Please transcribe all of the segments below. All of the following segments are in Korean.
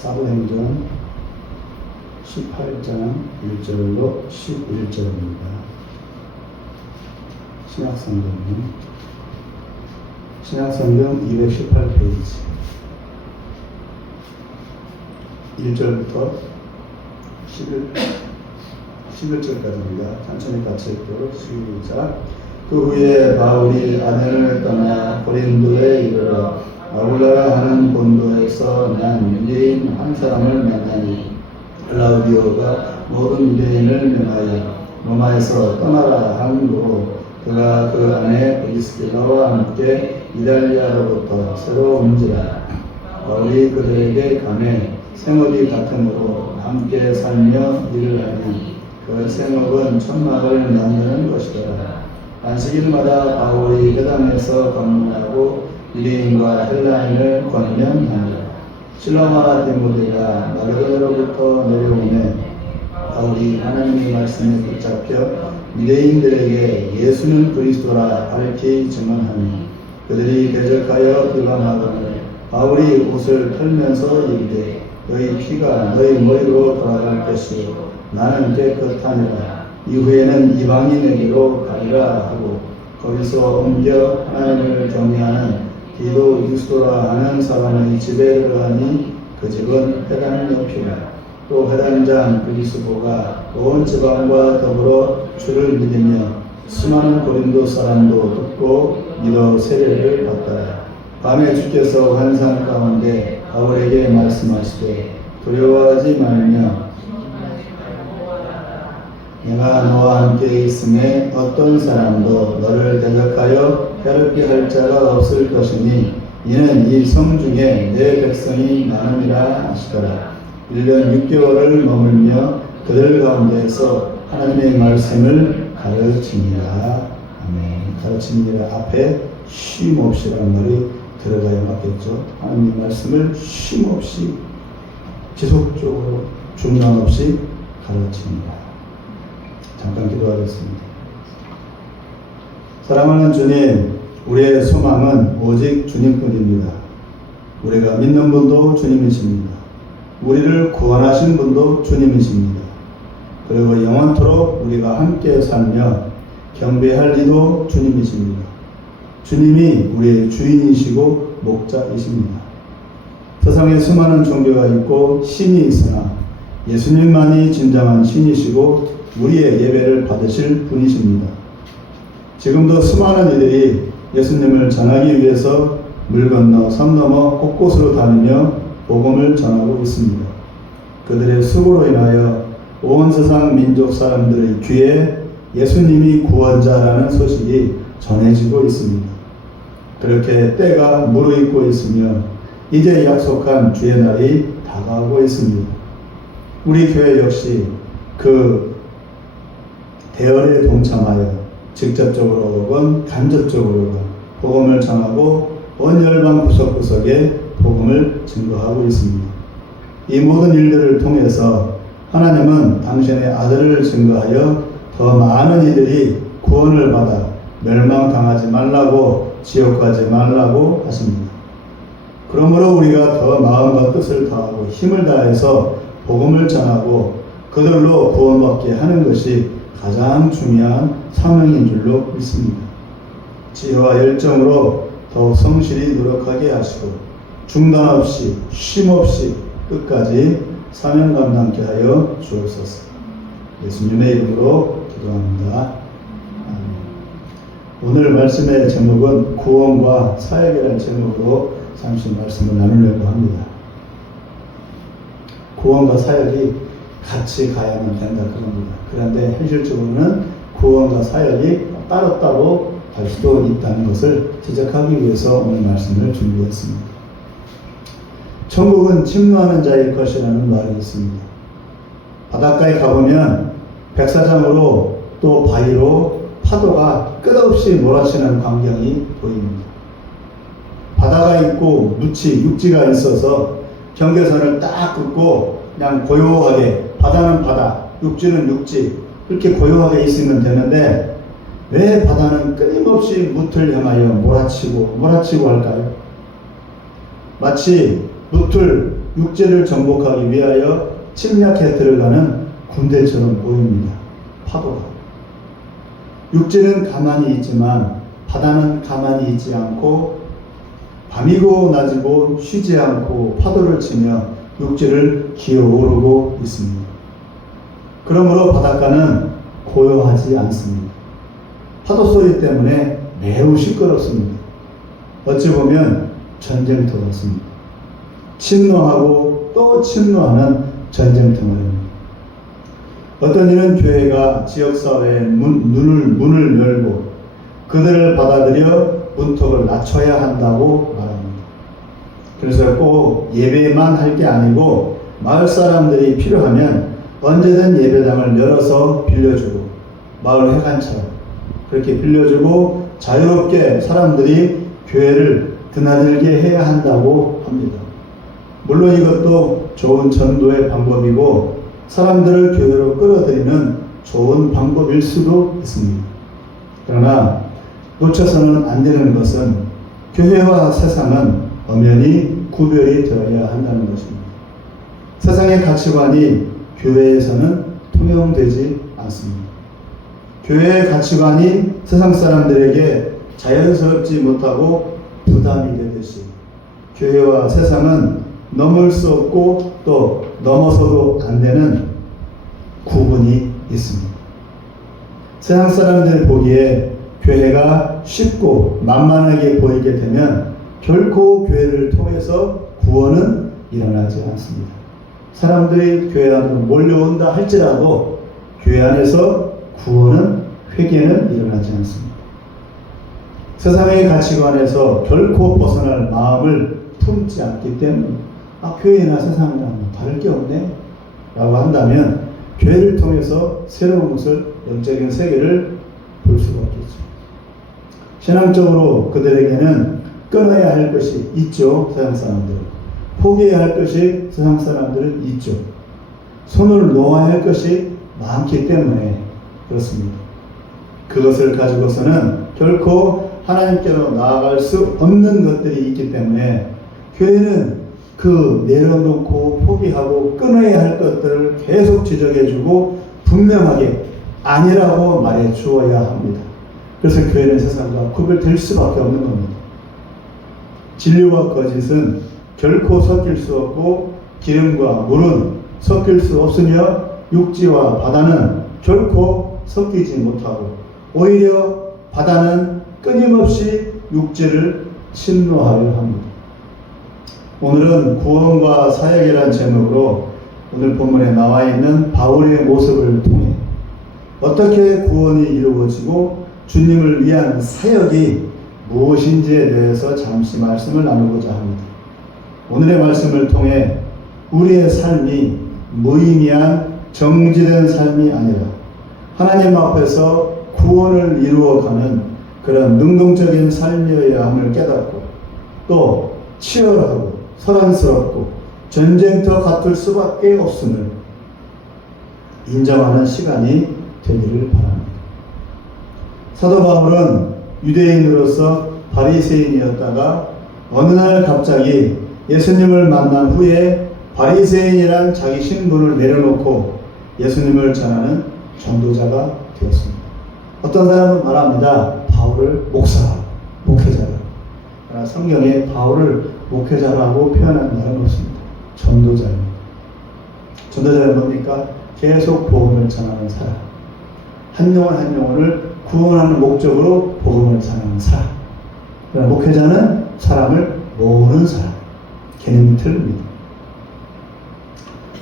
사도행전 18장 1절로 11절입니다. 신약성경 218페이지 1절부터 11절까지입니다. 천천히 같이 읽도록 시작. 그 후에 바울이 아덴을 떠나 고린도에 이르러 아굴라라 하는 본도에서 난 유대인 한 사람을 만나니 클라우디오가 모든 유대인을 명하여 로마에서 떠나라 함으로 그가 그 안에 브리스길라와 함께 이달리아로부터 새로 온지라. 바울이 그들에게 감해 생업이 같으므로 함께 살며 일을 하니 그 생업은 천막을 만드는 것이더라. 안식일마다 바울이 회당에서 방문하고 유대인과 헬라인을 권면하니라. 실라와 디모데가 마게도냐로부터 내려오매 바울이 하나님의 말씀에 붙잡혀 유대인들에게 예수는 그리스도라 밝히 증언하니 그들이 대적하여 비방하거늘 바울이 옷을 털면서 이르되 너희 피가 너희 머리로 돌아갈 것이요 나는 깨끗하니라. 이후에는 이방인에게로 가리라 하고 거기서 옮겨 하나님을 경외하는 디도 유스도라 하는 사람의 집에 들어가니 그 집은 회당 옆이라. 또 회당장 브리스고가 온 지방과 더불어 주를 믿으며 수많은 고린도 사람도 듣고 믿어 세례를 받더라. 밤에 주께서 환상 가운데 바울에게 말씀하시되 두려워하지 말며 내가 너와 함께 있음에 어떤 사람도 너를 대적하여 괴롭게 할 자가 없을 것이니 이는 이 성 중에 내 백성이 많음이라 하시더라. 1년 6개월을 머물며 그들 가운데에서 하나님의 말씀을 가르치니라. 아멘. 가르치니라 앞에 쉼없이라는 말이 들어가야 맞겠죠. 하나님의 말씀을 쉼없이 지속적으로 중단 없이 가르칩니다. 잠깐 기도하겠습니다. 사랑하는 주님, 우리의 소망은 오직 주님뿐입니다. 우리가 믿는 분도 주님이십니다. 우리를 구원하신 분도 주님이십니다. 그리고 영원토록 우리가 함께 살며 경배할 이도 주님이십니다. 주님이 우리의 주인이시고 목자이십니다. 세상에 수많은 종교가 있고 신이 있으나 예수님만이 진정한 신이시고 우리의 예배를 받으실 분이십니다. 지금도 수많은 이들이 예수님을 전하기 위해서 물 건너 산 넘어 곳곳으로 다니며 복음을 전하고 있습니다. 그들의 수고로 인하여 온 세상 민족 사람들의 귀에 예수님이 구원자라는 소식이 전해지고 있습니다. 그렇게 때가 무르익고 있으며 이제 약속한 주의 날이 다가오고 있습니다. 우리 교회 역시 그 대열에 동참하여 직접적으로 혹은 간접적으로 복음을 전하고 온 열방 구석구석에 복음을 증거하고 있습니다. 이 모든 일들을 통해서 하나님은 당신의 아들을 증거하여 더 많은 이들이 구원을 받아 멸망당하지 말라고 지옥 가지 말라고 하십니다. 그러므로 우리가 더 마음과 뜻을 다하고 힘을 다해서 복음을 전하고 그들로 구원받게 하는 것이 가장 중요한 사명인 줄로 믿습니다. 지혜와 열정으로 더욱 성실히 노력하게 하시고 중단 없이 쉼 없이 끝까지 사명 감당케 하여 주옵소서. 예수님의 이름으로 기도합니다. 오늘 말씀의 제목은 구원과 사역이라는 제목으로 잠시 말씀을 나누려고 합니다. 구원과 사역이 같이 가야만 된다 그럽니다. 그런데 현실적으로는 구원과 사역이 따로따로 갈 수도 있다는 것을 지적하기 위해서 오늘 말씀을 준비했습니다. 천국은 침노하는 자의 것이라는 말이 있습니다. 바닷가에 가보면 백사장으로 또 바위로 파도가 끝없이 몰아치는 광경이 보입니다. 바다가 있고 육지가 있어서 경계선을 딱 긋고 그냥 고요하게 바다는 바다, 육지는 육지 이렇게 고요하게 있으면 되는데 왜 바다는 끊임없이 무틀 향하여 몰아치고 할까요? 마치 무틀 육체를 정복하기 위하여 침략해 들어가는 군대처럼 보입니다. 파도가. 육지는 가만히 있지만 바다는 가만히 있지 않고 밤이고 낮이고 쉬지 않고 파도를 치며 육지를 기어오르고 있습니다. 그러므로 바닷가는 고요하지 않습니다. 파도 소리 때문에 매우 시끄럽습니다. 어찌 보면 전쟁터 같습니다. 침노하고 또 침노하는 전쟁터 말입니다. 어떤 이는 교회가 지역사회의 문을 열고 그들을 받아들여 문턱을 낮춰야 한다고 말합니다. 그래서 꼭 예배만 할 게 아니고 마을 사람들이 필요하면 언제든 예배당을 열어서 빌려주고 마을 회관처럼 그렇게 빌려주고 자유롭게 사람들이 교회를 드나들게 해야 한다고 합니다. 물론 이것도 좋은 전도의 방법이고 사람들을 교회로 끌어들이는 좋은 방법일 수도 있습니다. 그러나 놓쳐서는 안 되는 것은 교회와 세상은 엄연히 구별이 되어야 한다는 것입니다. 세상의 가치관이 교회에서는 통용되지 않습니다. 교회의 가치관이 세상 사람들에게 자연스럽지 못하고 부담이 되듯이 교회와 세상은 넘을 수 없고 또 넘어서도 안 되는 구분이 있습니다. 세상 사람들 보기에 교회가 쉽고 만만하게 보이게 되면 결코 교회를 통해서 구원은 일어나지 않습니다. 사람들이 교회 안으로 몰려온다 할지라도 교회 안에서 구원은 회개는 일어나지 않습니다. 세상의 가치관에서 결코 벗어날 마음을 품지 않기 때문에 교회나 세상이나 다를 게 없네 라고 한다면 교회를 통해서 새로운 것을 영적인 세계를 볼 수가 없겠죠. 신앙적으로 그들에게는 끊어야 할 것이 있죠. 세상 사람들은 포기해야 할 것이 세상 사람들은 있죠. 손을 놓아야 할 것이 많기 때문에 그렇습니다. 그것을 가지고서는 결코 하나님께로 나아갈 수 없는 것들이 있기 때문에 교회는 그 내려놓고 포기하고 끊어야 할 것들을 계속 지적해주고 분명하게 아니라고 말해 주어야 합니다. 그래서 교회는 세상과 구별될 수밖에 없는 겁니다. 진리와 거짓은 결코 섞일 수 없고 기름과 물은 섞일 수 없으며 육지와 바다는 결코 섞이지 못하고 오히려 바다는 끊임없이 육지를 침노하려 합니다. 오늘은 구원과 사역이라는 제목으로 오늘 본문에 나와 있는 바울의 모습을 통해 어떻게 구원이 이루어지고 주님을 위한 사역이 무엇인지에 대해서 잠시 말씀을 나누고자 합니다. 오늘의 말씀을 통해 우리의 삶이 무의미한 정지된 삶이 아니라 하나님 앞에서 구원을 이루어가는 그런 능동적인 삶이어야 함을 깨닫고 또 치열하고 소란스럽고 전쟁터 같을 수밖에 없음을 인정하는 시간이 되기를 바랍니다. 사도 바울은 유대인으로서 바리새인이었다가 어느 날 갑자기 예수님을 만난 후에 바리새인이란 자기 신분을 내려놓고 예수님을 전하는 전도자가 되었습니다. 어떤 사람은 말합니다. 바울을 목회자라. 그러나 성경에 바울을 목회자라고 표현한 말은 없습니다. 전도자입니다. 전도자는 뭡니까? 계속 복음을 전하는 사람. 한 영혼 한 영혼을 구원하는 목적으로 복음을 전하는 사람. 그러나 목회자는 사람을 모으는 사람. 개념이 틀립니다.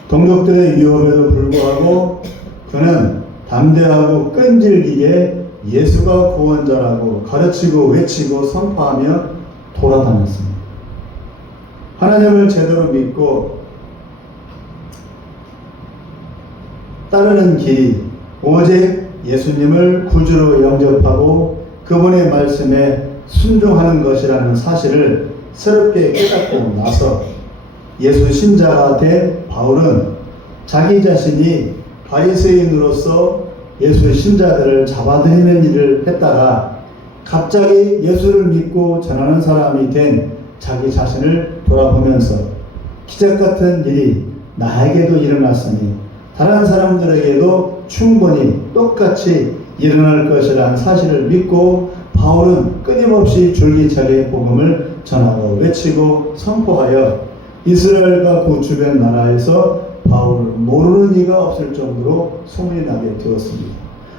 동족들의 위협에도 불구하고 그는 담대하고 끈질기게 예수가 구원자라고 가르치고 외치고 선포하며 돌아다녔습니다. 하나님을 제대로 믿고 따르는 길이 오직 예수님을 구주로 영접하고 그분의 말씀에 순종하는 것이라는 사실을 새롭게 깨닫고 나서 예수 신자가 된 바울은 자기 자신이 바리새인으로서 예수 신자들을 잡아들이는 일을 했다가 갑자기 예수를 믿고 전하는 사람이 된 자기 자신을 돌아보면서 기적 같은 일이 나에게도 일어났으니 다른 사람들에게도 충분히 똑같이 일어날 것이라는 사실을 믿고 바울은 끊임없이 줄기차게 복음을 전하고 외치고 선포하여 이스라엘과 그 주변 나라에서 바울을 모르는 이가 없을 정도로 소문이 나게 되었습니다.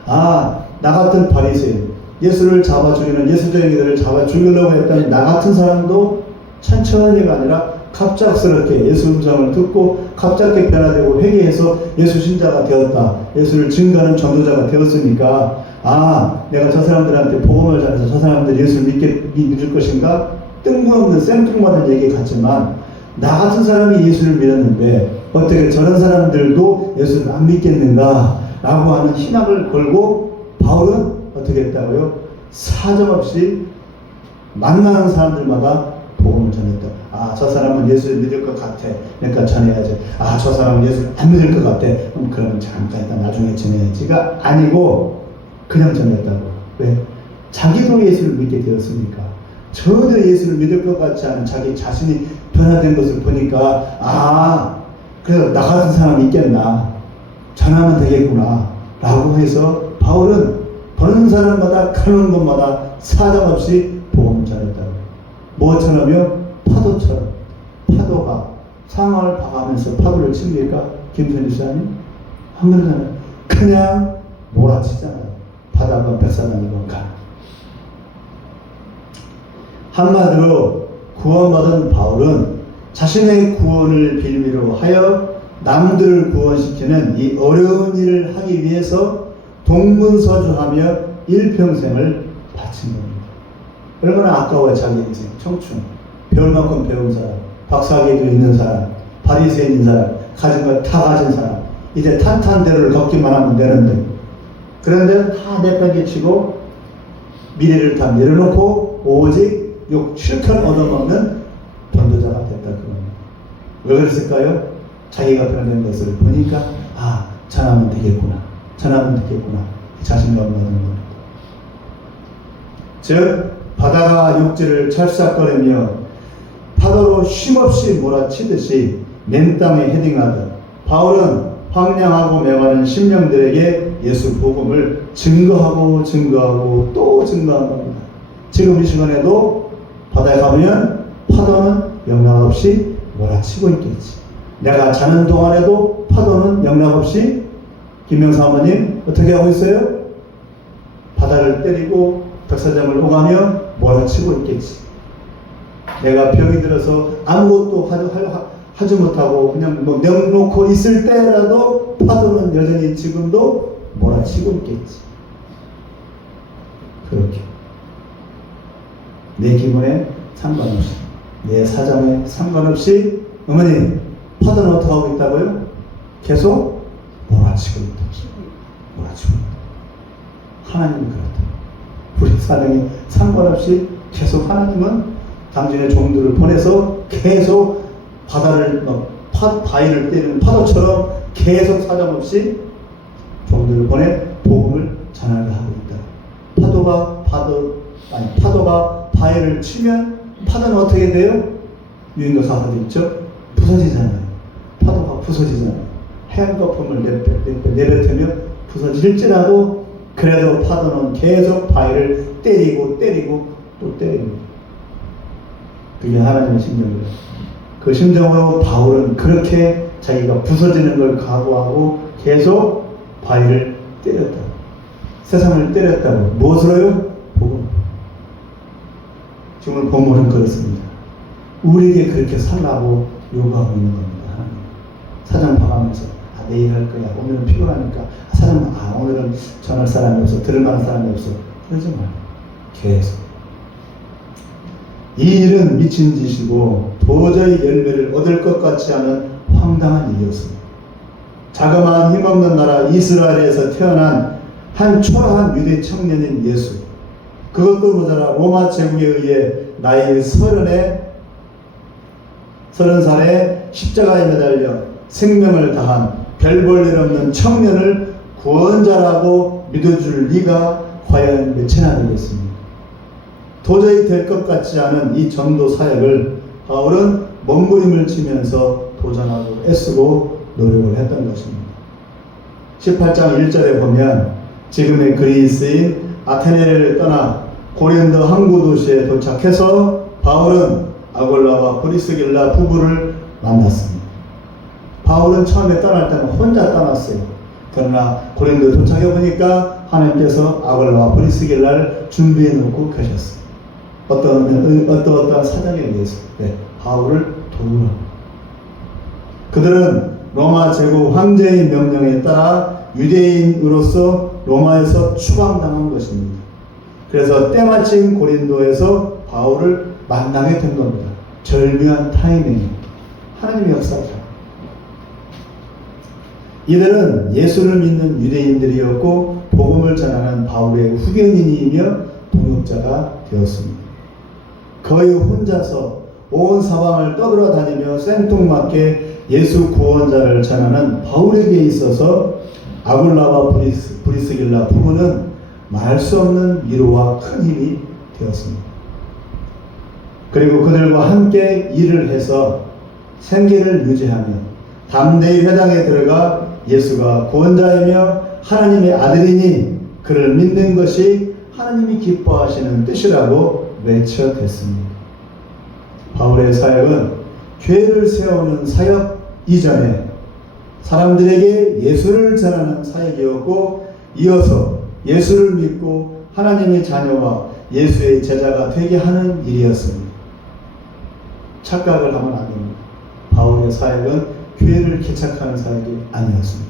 아, 나 같은 바리새인, 예수를 잡아 죽이는 예수쟁이들을 잡아 죽이려고 했던 나 같은 사람도 천천히가 아니라 갑작스럽게 예수 음성을 듣고 갑자기 변화되고 회개해서 예수 신자가 되었다. 예수를 증거하는 전도자가 되었으니까 아, 내가 저 사람들한테 복음을 전해서 저 사람들이 예수를 믿을 것인가? 뜬금없는 생뚱맞은 얘기 같지만 나 같은 사람이 예수를 믿었는데 어떻게 저런 사람들도 예수를 안 믿겠는가? 라고 하는 희망을 걸고 바울은 어떻게 했다고요? 사정없이 만나는 사람들마다 복음을 전했다. 아, 저 사람은 예수를 믿을 것 같아. 그러니까 전해야지. 아, 저 사람은 예수를 안 믿을 것 같아. 그러면 잠깐 일단 나중에 전해야지가 아니고 그냥 전했다고. 왜? 자기도 예수를 믿게 되었으니까. 전혀 예수를 믿을 것 같지 않은 자기 자신이 변화된 것을 보니까 아, 그래서 나 같은 사람이 있겠나. 전하면 되겠구나. 라고 해서 바울은 보는 사람마다 가는 곳마다 사정없이 복음을 전했다고. 뭐처럼요? 파도처럼. 파도가 상황을 봐가면서 파도를 칩니까? 김선희 사님? 한 그러잖아요. 그냥 몰아치잖아요. 바다가 백사장이건 가. 한마디로 구원받은 바울은 자신의 구원을 빌미로 하여 남들을 구원시키는 이 어려운 일을 하기 위해서 동문서주하며 일평생을 바친 겁니다. 얼마나 아까워요. 자기 인생, 청춘. 배울 만큼 배운 사람, 박사학위도 있는 사람, 바리새인인 사람, 가진 걸 다 가진 사람. 이제 탄탄대로를 걷기만 하면 되는데 그런데 다 내팽개치고 미래를 다 내려놓고 오직 욕 실컷 얻어먹는 전도자가 됐다 그럽니다. 왜 그랬을까요? 자기가 변화된 것을 보니까 아, 전하면 되겠구나. 전하면 되겠구나. 자신감을 얻는 겁니다. 즉 바다가 육지를 찰싹거리며 파도로 쉼없이 몰아치듯이 맨 땅에 헤딩하듯 바울은 황량하고 메마른 심령들에게 예수 복음을 증거하고 또 증거한 겁니다. 지금 이 시간에도 바다에 가면 파도는 영락없이 몰아치고 있겠지. 내가 자는 동안에도 파도는 영락없이 김명사 어머님 어떻게 하고 있어요? 바다를 때리고 백사장을 오가며 몰아치고 있겠지. 내가 병이 들어서 아무것도 하지 못하고 그냥 뭐 넋놓고 있을 때라도 파도는 여전히 지금도 몰아치고 있겠지. 그렇게 내 기분에 상관없이 내 사정에 상관없이 어머니 파도는 어떻게 하고 있다고요? 계속 몰아치고 있다. 몰아치고 있다. 하나님은 그렇다. 우리 사정에 상관없이 계속 하나님은 당신의 종들을 보내서 계속 바다를 바위를 때리는 파도처럼 계속 사정없이 종들을 보내 복음을 전하게 하고 있다. 파도가 바위를 치면 파도는 어떻게 돼요? 유인도 가사도 있죠. 부서지잖아요. 파도가 부서지잖아요. 해안 거품을 내뱉으며 부서질지라도 그래도 파도는 계속 바위를 때리고 또 때리고. 그게 하나님의 심정이에요. 그 심정으로 바울은 그렇게 자기가 부서지는 걸 각오하고 계속 바위를 때렸다. 세상을 때렸다고. 무엇으로요? 복음. 지금 본문은 그렇습니다. 우리에게 그렇게 살라고 요구하고 있는 겁니다. 하나님. 사장 봐가면서 내일 할 거야. 오늘은 피곤하니까 사장 오늘은 전할 사람이 없어. 들을 만한 사람이 없어. 그러지 말고 계속. 이 일은 미친 짓이고 도저히 열매를 얻을 것 같지 않은 황당한 일이었습니다. 자그마한 힘없는 나라 이스라엘에서 태어난 한 초라한 유대 청년인 예수. 그것도 모자라 로마 제국에 의해 나이 30살에 십자가에 매달려 생명을 다한 별 볼 일 없는 청년을 구원자라고 믿어줄 리가 과연 몇이나 되겠습니까? 도저히 될 것 같지 않은 이 전도 사역을 바울은 몸부림을 치면서 도전하고 애쓰고 노력을 했던 것입니다. 18장 1절에 보면 지금의 그리스인 아테네를 떠나 고린도 항구 도시에 도착해서 바울은 아골라와 브리스길라 부부를 만났습니다. 바울은 처음에 떠날 때는 혼자 떠났어요. 그러나 고린도에 도착해 보니까 하나님께서 아골라와 브리스길라를 준비해 놓고 계셨어요. 어떠한 사정에 의해서 바울을 도우라. 그들은 로마 제국 황제의 명령에 따라 유대인으로서 로마에서 추방당한 것입니다. 그래서 때마침 고린도에서 바울을 만나게 된 겁니다. 절묘한 타이밍이 하나님의 역사죠. 이들은 예수를 믿는 유대인들이었고 복음을 전하는 바울의 후견인이며 동역자가 되었습니다. 거의 혼자서 온 사방을 떠돌아다니며 생뚱맞게 예수 구원자를 전하는 바울에게 있어서 아굴라와 브리스길라 부부는 말할 수 없는 위로와 큰 힘이 되었습니다. 그리고 그들과 함께 일을 해서 생계를 유지하며 담대히 회당에 들어가 예수가 구원자이며 하나님의 아들이니 그를 믿는 것이 하나님이 기뻐하시는 뜻이라고 외쳐댔습니다. 바울의 사역은 교회를 세우는 사역 이전에 사람들에게 예수를 전하는 사역이었고 이어서 예수를 믿고 하나님의 자녀와 예수의 제자가 되게 하는 일이었습니다. 착각을 하면 안 됩니다. 바울의 사역은 교회를 개척하는 사역이 아니었습니다.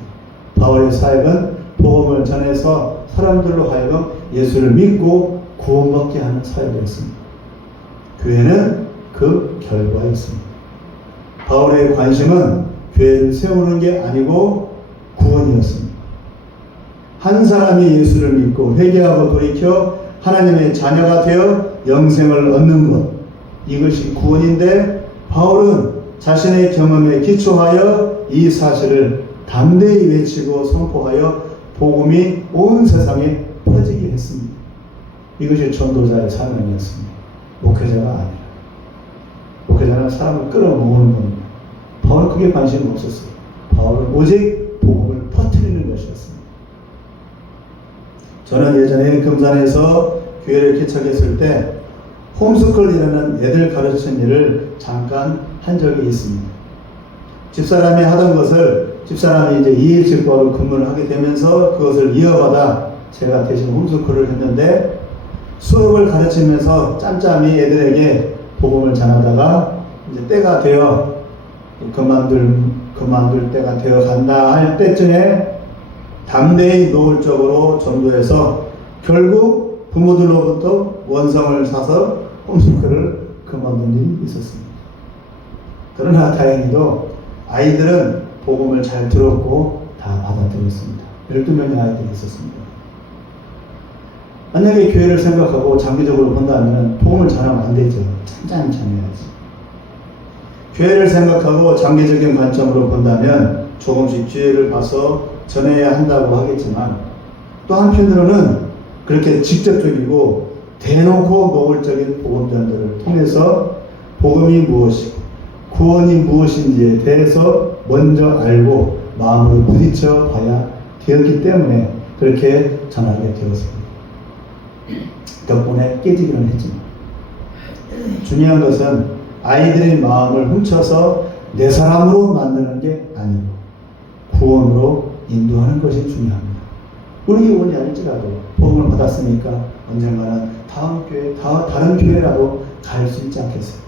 바울의 사역은 복음을 전해서 사람들로 하여금 예수를 믿고 구원받게 하는 사역이었습니다. 교회는 그 결과였습니다. 바울의 관심은 교회를 세우는 게 아니고 구원이었습니다. 한 사람이 예수를 믿고 회개하고 돌이켜 하나님의 자녀가 되어 영생을 얻는 것, 이것이 구원인데 바울은 자신의 경험에 기초하여 이 사실을 담대히 외치고 선포하여 복음이 온 세상에 퍼지게 했습니다. 이것이 전도자의 사명이었습니다. 목회자가 아니라. 목회자는 사람을 끌어모으는 겁니다. 바울은 그게 관심이 없었어요. 바울은 오직 복음을 퍼뜨리는 것이었습니다. 저는 예전에 금산에서 교회를 개척했을 때 홈스쿨이라는 애들 가르치는 일을 잠깐 한 적이 있습니다. 집사람이 하던 것을 집사람이 이제 2일 직과로 근무를 하게 되면서 그것을 이어받아 제가 대신 홈스쿨을 했는데 수업을 가르치면서 짬짬이 애들에게 복음을 전하다가 이제 때가 되어 그만둘 때가 되어 간다 할 때쯤에 담대히 노골적으로 전도해서 결국 부모들로부터 원성을 사서 홈스쿨을 그만둔 일이 있었습니다. 그러나 다행히도 아이들은 복음을 잘 들었고 다 받아들였습니다. 12명의 아이들이 있었습니다. 만약에 교회를 생각하고 장기적으로 본다면 복음을 전하면 안 되죠. 찬찬히 전해야지. 교회를 생각하고 장기적인 관점으로 본다면 조금씩 기회를 봐서 전해야 한다고 하겠지만 또 한편으로는 그렇게 직접적이고 대놓고 노골적인 복음 전도를 통해서 복음이 무엇이고 구원이 무엇인지에 대해서 먼저 알고 마음으로 부딪혀 봐야 되었기 때문에 그렇게 전하게 되었습니다. 덕분에 깨지기는 했지만 중요한 것은 아이들의 마음을 훔쳐서 내 사람으로 만드는 게 아니고 구원으로 인도하는 것이 중요합니다. 우리 교원이 아닐지라도 복음을 받았으니까 언젠가는 다음 교회, 다른 교회라도 갈 수 있지 않겠어요?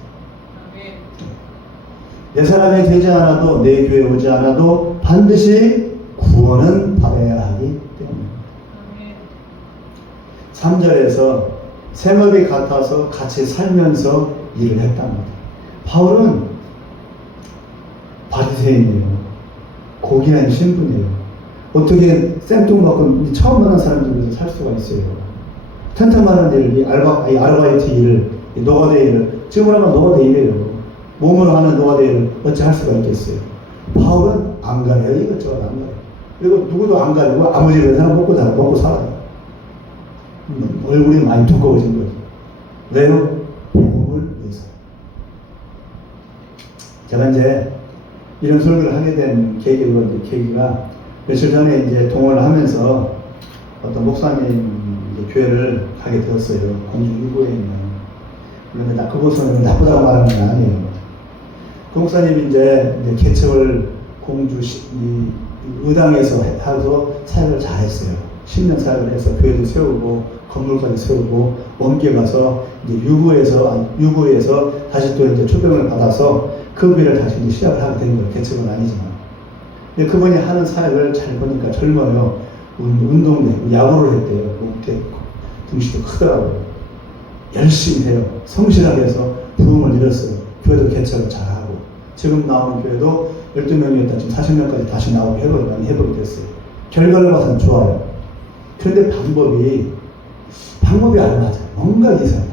내 사람이 되지 않아도 내 교회에 오지 않아도 반드시 구원은 받아야 하기 때문에 3절에서 생업이 같아서 같이 살면서 일을 했답니다. 바울은 바리새인이에요. 고귀한 신분이에요. 어떻게 생뚱맞고 처음 만난 사람들에서 살 수가 있어요. 튼튼한 일을, 아르바이트 일을, 노가대 일을, 지금으로 하면 노가대 일이에요. 몸으로 하는 노가대 일을 어찌 할 수가 있겠어요. 바울은 안 가려요. 이것저것 안 가요. 그리고 누구도 안 가리고 아무 집에서나 먹고 살아요. 얼굴이 많이 두꺼워진 거죠. 왜요? 복음을 위해서. 제가 이제 이런 설교를 하게 된 계기가 며칠 전에 이제 동원을 하면서 어떤 목사님 교회를 가게 되었어요. 공주 유구에 있는. 그런데 그곳은 나쁘다고 말하는 건 아니에요. 그 목사님이 이제 개척을 공주 의당에서 하서 사역을 잘했어요. 10년 사역을 해서 교회도 세우고 건물까지 세우고 옮겨가서 이제 유구에서 다시 또 이제 초병을 받아서 그 교회를 다시 이제 시작을 하게 된 거예요. 개척은 아니지만. 근데 그분이 하는 사역을 잘 보니까 젊어요. 운동도 야구를 했대요. 등치도 크더라고요. 열심히 해요. 성실하게 해서 부흥을 이뤘어요. 교회도 개척을 잘하고 지금 나오는 교회도 12명이었다 지금 40명까지 다시 나오고 회복이 됐어요. 결과를 봐서는 좋아요. 그런데 방법이 안 맞아요. 뭔가 이상해요.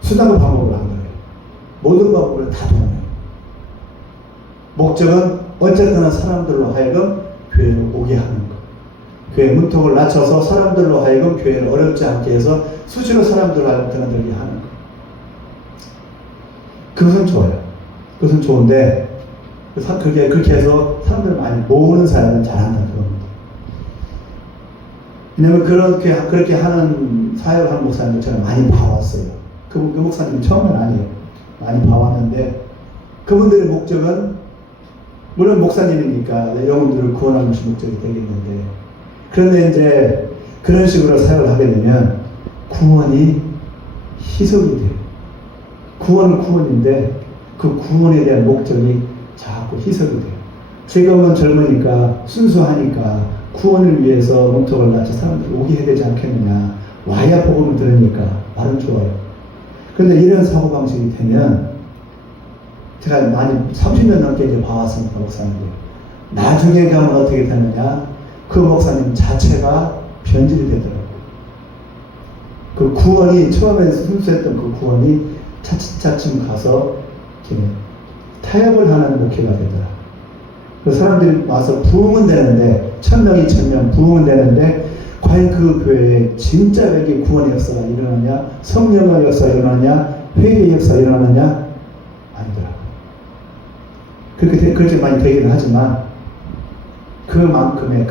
수단과 방법을 안 걸어요. 모든 방법을 다 도와요. 목적은 어쨌거나 사람들로 하여금 교회로 오게 하는 것. 교회 문턱을 낮춰서 사람들로 하여금 교회를 어렵지 않게 해서 수시로 사람들로 하여금 드나들게 하는 것. 그것은 좋아요. 그것은 좋은데 그렇게 해서 사람들을 많이 모으는 사람은 잘한다는 겁니다. 왜냐하면 그렇게 하는 사역을 하는 목사님들 저는 많이 봐왔어요. 그 목사님이 처음은 아니에요. 많이 봐왔는데 그분들의 목적은 물론 목사님이니까 영혼들을 구원하는 것이 목적이 되겠는데 그런데 이제 그런 식으로 사역을 하게 되면 구원이 희석이 돼요. 구원은 구원인데 그 구원에 대한 목적이 자꾸 희석이 돼요. 지금은 젊으니까 순수하니까 구원을 위해서 문턱을 낮춰 사람들이 오게 해야 되지 않겠느냐. 와야 복음을 들으니까 말은 좋아요. 그런데 이런 사고방식이 되면 제가 많이 30년 넘게 이제 봐왔습니다. 목사님들. 나중에 가면 어떻게 되느냐. 그 목사님 자체가 변질이 되더라고요. 그 구원이 처음에 순수했던 그 구원이 차츰 가서 이렇게 타협을 하는 목회가 되더라. 그 사람들이 와서 부흥은 되는데 1000명, 2000명 부흥은 되는데 과연 그 교회에 진짜 여기 구원의 역사가 일어나냐, 성령의 역사가 일어나냐, 회개의 역사가 일어나냐 아니더라고요. 그렇게 많이 되기는 하지만 그만큼의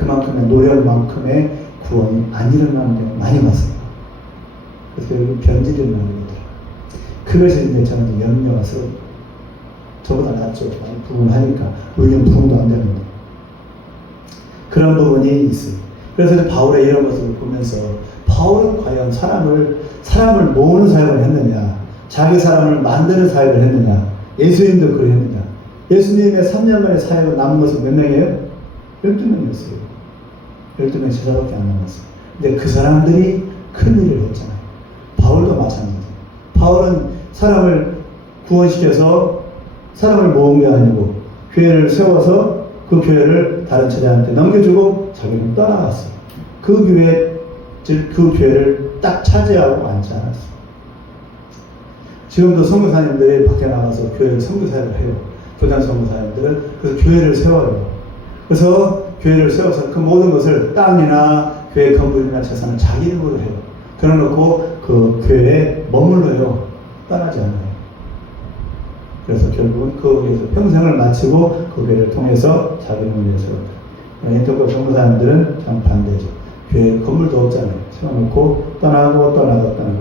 노력만큼의 구원이 안 일어나는 게 많이 봤습니다. 그래서 변질이 일어나는 거더라고요. 그것이 이제 저는 염려가 스럽고 저보다 낫죠. 많이 부흥을 하니까 우리는 부흥도 안 됩니다. 그런 부분이 있어요. 그래서 바울의 이런 모습을 보면서 바울은 과연 사람을 모으는 사역을 했느냐, 자기 사람을 만드는 사역을 했느냐, 예수님도 그랬느냐. 예수님의 3년간의 사역은 남은 것은 몇 명이에요? 12명이었어요. 12명 제자밖에 안 남았어요. 근데 그 사람들이 큰 일을 했잖아요. 바울도 마찬가지예요. 바울은 사람을 구원시켜서 사람을 모은 게 아니고 교회를 세워서 그 교회를 다른 제자한테 넘겨주고 자기는 떠나갔어요. 그 교회를 딱 차지하고 앉지 않았어요. 지금도 선교사님들이 밖에 나가서 교회를 선교사를 해요. 교단 선교사님들은 그래서 교회를 세워요. 그래서 교회를 세워서 그 모든 것을 땅이나 교회 건물이나 재산을 자기 이름으로 해요. 그래놓고 그 교회에 머물러요. 떠나지 않아요. 그래서 결국은 거기에서 평생을 마치고 그 교회를 통해서 자기를 위해서 인터뷰 선교사님들은 정반대죠. 교회 건물도 없잖아요. 세워놓고 떠나고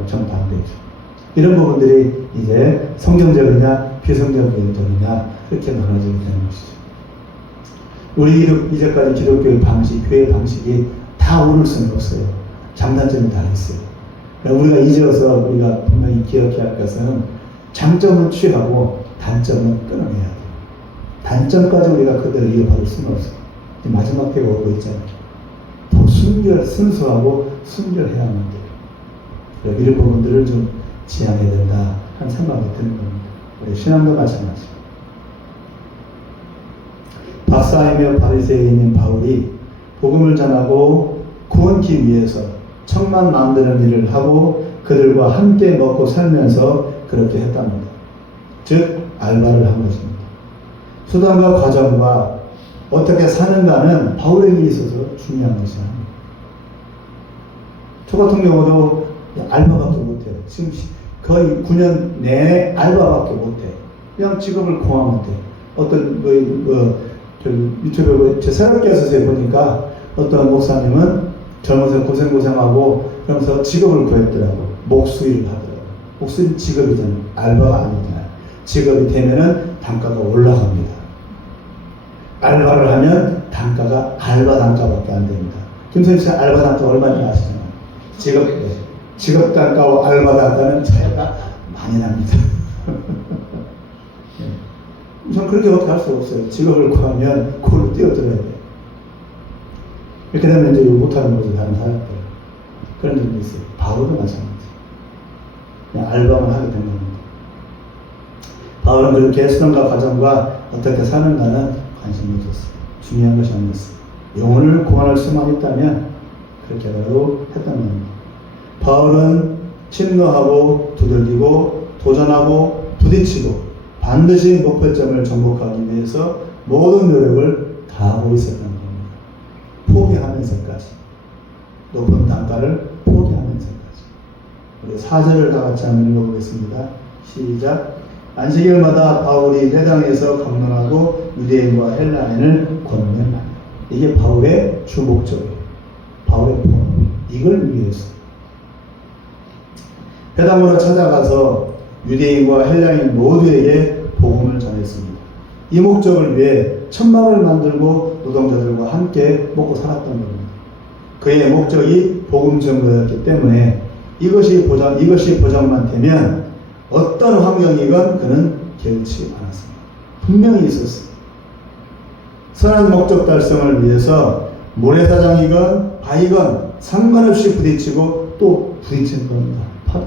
정반대죠. 이런 부분들이 이제 성경적이냐 비성경적이냐 그렇게 나눠지게 되는 것이죠. 우리 이제까지 기독교의 방식, 교회 방식이 다 옳을 수는 없어요. 장단점이 다 있어요. 우리가 잊어서 우리가 분명히 기억해야 할 것은 장점을 취하고 단점은 끊어내야 돼요. 단점까지 우리가 그대로 이어받을 수는 없어요. 마지막 때가 오고 있잖아요. 더 순수하고 순결해야만 돼요. 이런 부분들을 좀 지향해야 된다 하는 생각이 드는 겁니다. 우리 신앙도 마찬가지입니다. 박사이며 바리새인인 바울이 복음을 전하고 구원기 위해서 천만 만드는 일을 하고 그들과 함께 먹고 살면서 그렇게 했답니다. 즉 알바를 한 것입니다. 수단과 과정과 어떻게 사는가는 바울에게 있어서 중요한 것이 아닙니다. 저 같은 경우도 알바밖에 못해요. 지금 거의 9년 내내 알바밖에 못해요. 그냥 직업을 구하면 돼. 어떤 유튜브에 제 새롭게 해서 보니까 어떤 목사님은 젊어서 고생하고 그러면서 직업을 구했더라고. 목수일을 하더라고. 목수일 직업이잖아요. 알바가 아니잖아요. 직업이 되면은 단가가 올라갑니다. 알바를 하면 단가가 알바 단가밖에 안 됩니다. 김선희 씨 알바 단가 얼마인지 아시잖아요. 직업 단가와 알바 단가는 차이가 많이 납니다. 전 그렇게밖에 할 수 없어요. 직업을 구하면 그걸 뛰어들어야 돼요. 이렇게 되면 이제 못하는 거죠. 다른 사람들. 그런 점이 있어요. 바울도 마찬가지. 그냥 알바만 하게 된 겁니다. 바울은 그렇게 수능과 가정과 어떻게 사는가는 관심이 없었어요. 중요한 것이 아니었어요. 영혼을 구원할 수만 있다면 그렇게라도 했던 겁니다. 바울은 침노하고 두들기고 도전하고 부딪히고 반드시 목표점을 정복하기 위해서 모든 노력을 다하고 있었던 겁니다. 포기하면서까지. 높은 단가를 포기하면서까지. 우리 4절을 다 같이 한번 읽어보겠습니다. 시작. 안식일마다 바울이 회당에서 강론하고 유대인과 헬라인을 권면합니다. 이게 바울의 주 목적이에요. 바울의 본분. 이걸 위해서. 회당으로 찾아가서 유대인과 헬라인 모두에게 복음을 전했습니다. 이 목적을 위해 천막을 만들고 노동자들과 함께 먹고 살았던 겁니다. 그의 목적이 복음 전거였기 때문에 이것이 보장만 되면 어떤 환경이건 그는 개의치 않았습니다. 분명히 있었어요. 선한 목적 달성을 위해서 모래사장이건 바위건 상관없이 부딪히고 또 부딪힌 겁니다. 파도.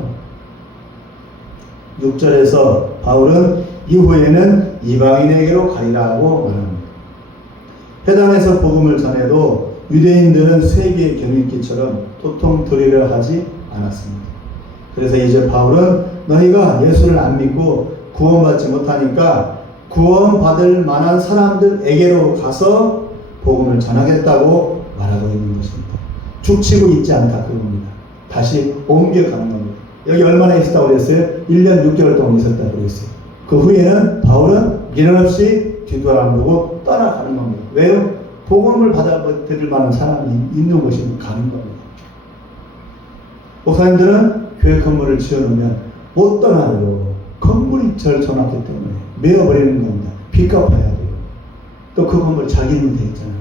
6절에서 바울은 이후에는 이방인에게로 가리라고 말합니다. 회당에서 복음을 전해도 유대인들은 세계 경인기처럼 도통 들으려 하지 않았습니다. 그래서 이제 바울은 너희가 예수를 안 믿고 구원받지 못하니까 구원받을 만한 사람들에게로 가서 복음을 전하겠다고 말하고 있는 것입니다. 죽치고 있지 않다 그겁니다. 다시 옮겨가는 겁니다. 여기 얼마나 있었다고 그랬어요? 1년 6개월 동안 있었다고 그랬어요. 그 후에는 바울은 미련 없이 뒤돌아보고 떠나가는 겁니다. 왜요? 복음을 받아들일 만한 사람이 있는 곳이 가는 겁니다. 목사님들은 교회 건물을 지어놓으면 못 떠나요. 건물이 절쳐놨기 때문에 메어버리는 겁니다. 빚 갚아야 돼요. 또 그 건물 자기 이름이 돼 있잖아요.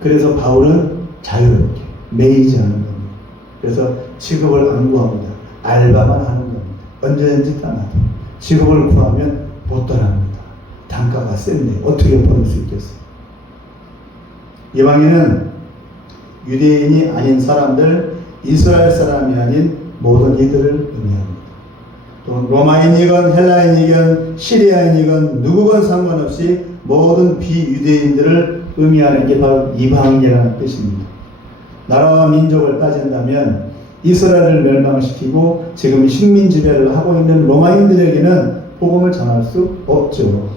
그래서 바울은 자유롭게 매이지 않는 겁니다. 그래서 직업을 안 구합니다. 알바만 하는 겁니다. 언제든지 떠나도 직업을 구하면 못 떠납니다. 단가가 센데 어떻게 벌을 수 있겠어요? 이방인은 유대인이 아닌 사람들, 이스라엘 사람이 아닌 모든 이들을 의미합니다. 또 로마인이건 헬라인이건 시리아인이건 누구건 상관없이 모든 비유대인들을 의미하는 게 바로 이방인이라는 뜻입니다. 나라와 민족을 따진다면 이스라엘을 멸망시키고 지금 식민 지배를 하고 있는 로마인들에게는 복음을 전할 수 없죠.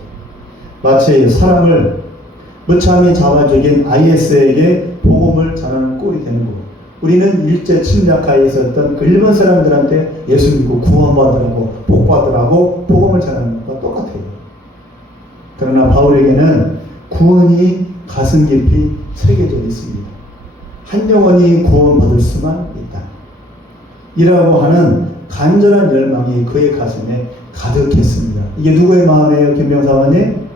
마치 사람을 무참히 잡아 죽인 IS에게 복음을 전하는 꼴이 되는 거고, 우리는 일제 침략하에 있었던 그 일본 사람들한테 예수 믿고 구원받으라고 복받으라고 복음을 전하는 것과 똑같아요. 그러나 바울에게는 구원이 가슴 깊이 새겨져 있습니다. 한 영혼이 구원받을 수만 있다. 이라고 하는 간절한 열망이 그의 가슴에 가득했습니다. 이게 누구의 마음이에요, 김병사원님?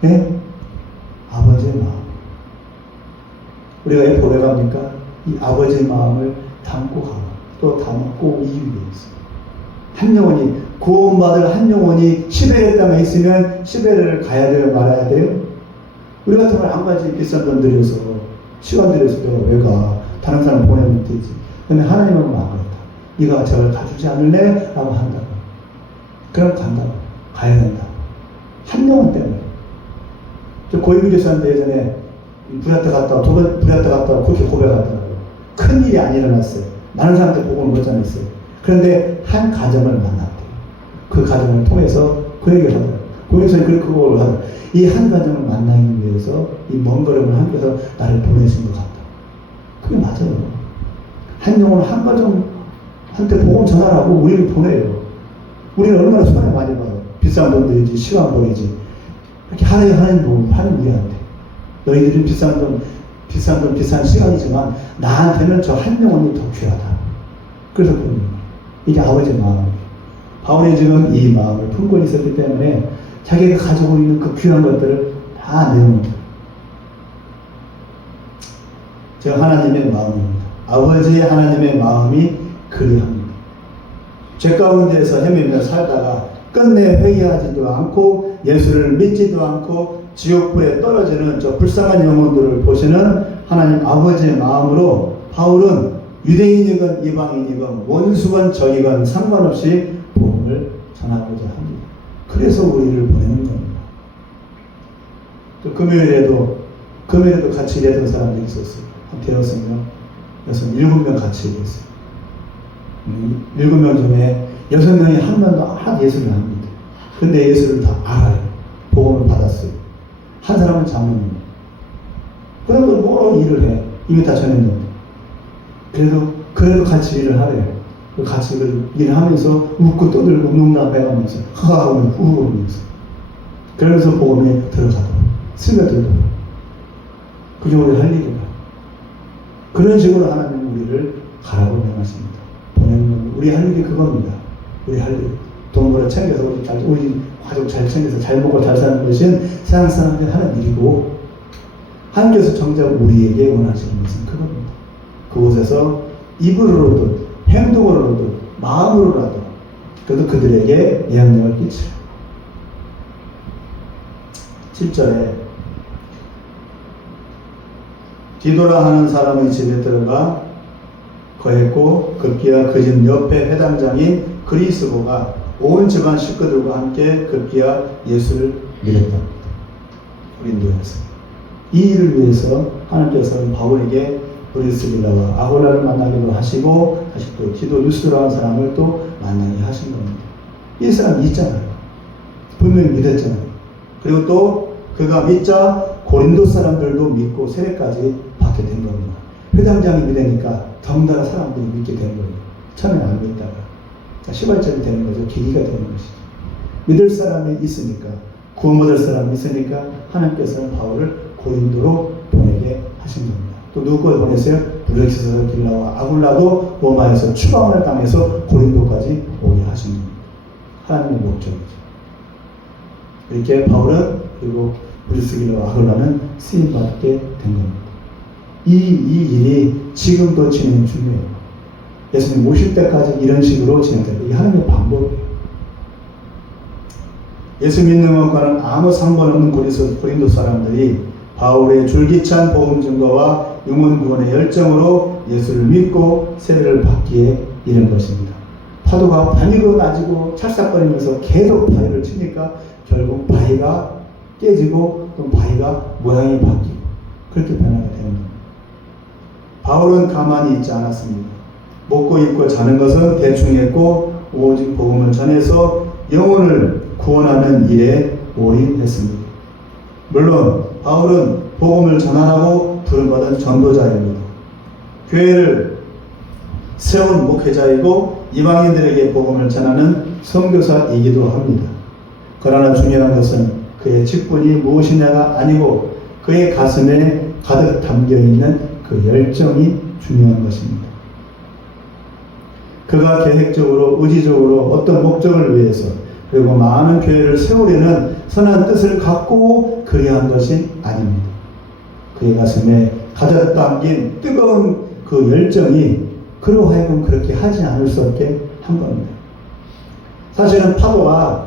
네? 아버지의 마음. 우리가 F 왜 갑니까? 이 아버지의 마음을 담고 가고 또 담고 이기 위해서. 한 영혼이, 구원받을 한 영혼이 시베리아 땅에 있으면 시베리아를 가야 돼요, 말아야 돼요? 우리 같은 걸 한 가지 비싼 돈 들여서, 시간 들여서 내가 왜 가? 다른 사람 보내면 되지. 근데 하나님은 안 그렇다. 네가 저를 가주지 않을래? 라고 한다고. 그럼 간다고. 가야 된다. 한 영혼 때문에. 저 고위교사인데 예전에 부랴떼 갔다 와, 부랴떼 갔다 와, 그렇게 고백하더라고요. 큰 일이 안 일어났어요. 많은 사람들 복음을 못 전했어요. 그런데 한 가정을 만났대요. 그 가정을 통해서 그 얘기를 하더라고요. 고위교사님 그렇게 그걸 하더라고요. 이 한 가정을 만나기 위해서 이 먼 걸음을 함께서 나를 보내신 것 같다. 그게 맞아요. 한 영혼 한 가정한테 복음 전하라고 우리를 보내요. 우리는 얼마나 손해 많이 봐요. 비싼 돈 들이지, 시간 버리지. 이렇게 하나님 보고 하나님 이해한대. 너희들은 비싼 시간이지만 나한테는 저 한 영혼이 더 귀하다. 그래서 그런 거예요. 이게 아버지의 마음이에요. 바울이 지금 이 마음을 품고 있었기 때문에 자기가 가지고 있는 그 귀한 것들을 다 내놓는 거예요. 저 하나님의 마음입니다. 아버지의 하나님의 마음이 그리합니다. 죄 가운데에서 헤매며 살다가 끝내 회개하지도 않고 예수를 믿지도 않고 지옥불에 떨어지는 저 불쌍한 영혼들을 보시는 하나님 아버지의 마음으로 바울은 유대인이건 이방인이건 원수건 적이건 상관없이 복음을 전하고자 합니다. 그래서 우리를 보내는 겁니다. 또 금요일에도 같이 일했던 사람들이 있었어요. 한 대여섯 명, 7명 같이 일했어요. 7명 중에 6명이 한 명도 예수를 합니다. 근데 예수를 다 알아요. 복음을 받았어요. 한 사람은 장로입니다. 그래도 뭐로 일을 해. 이미 다 전했는데. 그래도 같이 일을 하래요. 같이 일을 하면서 웃고 떠들고 농담해가면서 하하하고 후후하면서 그러면서 복음에 들어가도록 스며들도록 그게 우리 할 일이다. 그런 식으로 하나님은 우리를 가라고 명하십니다. 보내는 건 우리 할 일이 그겁니다. 우리 할 일. 돈 벌어 챙겨서 우리 가족 잘 챙겨서 잘 먹고 잘 사는 것은 세상 사람들이 하는 일이고 하나님께서 정작 우리에게 원하시는 것은 그겁니다. 그곳에서 입으로라도 행동으로라도 마음으로라도 그래도 그들에게 영향력을 끼치라. 7절에 디도라 하는 사람의 집에 들어가 거했고 급기야 그 집 옆에 회당장인 그리스도가 온 집안 식구들과 함께 급기야 예수를 믿었답니다. 고린도에서 이 일을 위해서 하나님께서는 바울에게 브리스길라와 아굴라를 만나기도 하시고 다시 또 디도 유스라는 사람을 또 만나게 하신 겁니다. 이 사람이 있잖아요. 분명히 믿었잖아요. 그리고 또 그가 믿자 고린도 사람들도 믿고 세례까지 받게 된 겁니다. 회당장이 믿으니까 덩달아 사람들이 믿게 된 거예요. 처음에는 안 믿다가 시발점이 되는 거죠. 계기가 되는 것이죠. 믿을 사람이 있으니까 구원 받을 사람이 있으니까 하나님께서는 바울을 고린도로 보내게 하신 겁니다. 또 누구를 보냈어요? 브리스길라와 아굴라도 로마에서 추방을 당해서 고린도까지 오게 하신 겁니다. 하나님의 목적이죠. 이렇게 바울은 그리고 브리스길라와 아굴라는 쓰임받게 된 겁니다. 이 일이 지금도 진행 중이에요. 예수님 모실 때까지 이런 식으로 진행돼요. 이게 하나님의 방법이에요. 예수 믿는 것과는 아무 상관없는 고린도 사람들이 바울의 줄기찬 복음 증거와 영혼 구원의 열정으로 예수를 믿고 세례를 받기에 이른 것입니다. 파도가 밤이고 낮이고 찰싹거리면서 계속 바위를 치니까 결국 바위가 깨지고 또 바위가 모양이 바뀌고 그렇게 변하게 되는 겁니다. 바울은 가만히 있지 않았습니다. 먹고 입고 자는 것은 대충 했고 오직 복음을 전해서 영혼을 구원하는 일에 올인했습니다. 물론 바울은 복음을 전하라고 부름받은 전도자입니다. 교회를 세운 목회자이고 이방인들에게 복음을 전하는 선교사이기도 합니다. 그러나 중요한 것은 그의 직분이 무엇이냐가 아니고 그의 가슴에 가득 담겨있는 그 열정이 중요한 것입니다. 그가 계획적으로 의지적으로 어떤 목적을 위해서 그리고 많은 교회를 세우려는 선한 뜻을 갖고 그리한 것이 아닙니다. 그의 가슴에 가득 담긴 뜨거운 그 열정이 그로 하여금 그렇게 하지 않을 수 없게 한 겁니다. 사실은 파도가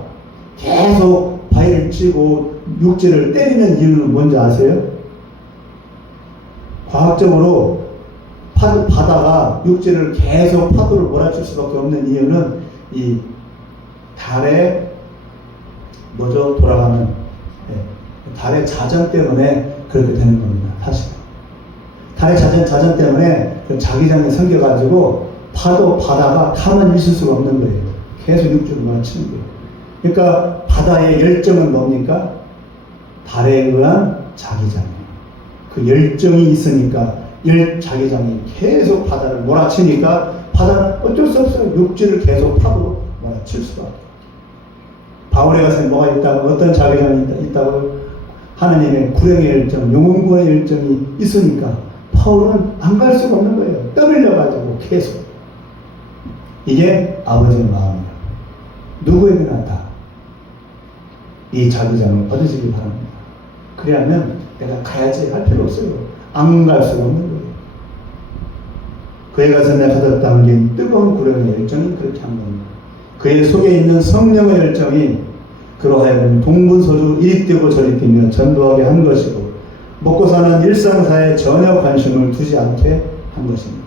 계속 바위를 치고 육지를 때리는 이유는 뭔지 아세요? 과학적으로 바다가 육지를 계속 파도를 몰아칠 수밖에 없는 이유는 이 달의 돌아가는 달의 자전 때문에 그렇게 되는 겁니다. 사실 달의 자전 때문에 그 자기장이 생겨가지고 바다가 가만히 있을 수가 없는 거예요. 계속 육지를 몰아치는 거예요. 그러니까 바다의 열정은 뭡니까? 달에 의한 자기장이에요. 그 열정이 있으니까 자기장이 계속 바다를 몰아치니까 바다는 어쩔 수 없어요. 육지를 계속 파도로 몰아칠 수밖에. 바울에 가서 뭐가 있다고, 어떤 자기장이 있다고, 하나님의 구령의 열정, 영혼구원의 열정이 있으니까 바울은 안 갈 수가 없는 거예요. 떠밀려가지고 계속. 이게 아버지의 마음이에요. 누구에게나 다 이 자기장을 받으시기 바랍니다. 그래야면 내가 가야지 할 필요 없어요. 안 갈 수가 없는 거예요. 그에 가서 내가 가졌다 담긴 뜨거운 구령의 열정이 그렇게 한 겁니다. 그의 속에 있는 성령의 열정이 그로 하여금 동분서주 이리 뛰고 저리 뛰며 전도하게 한 것이고 먹고 사는 일상사에 전혀 관심을 두지 않게 한 것입니다.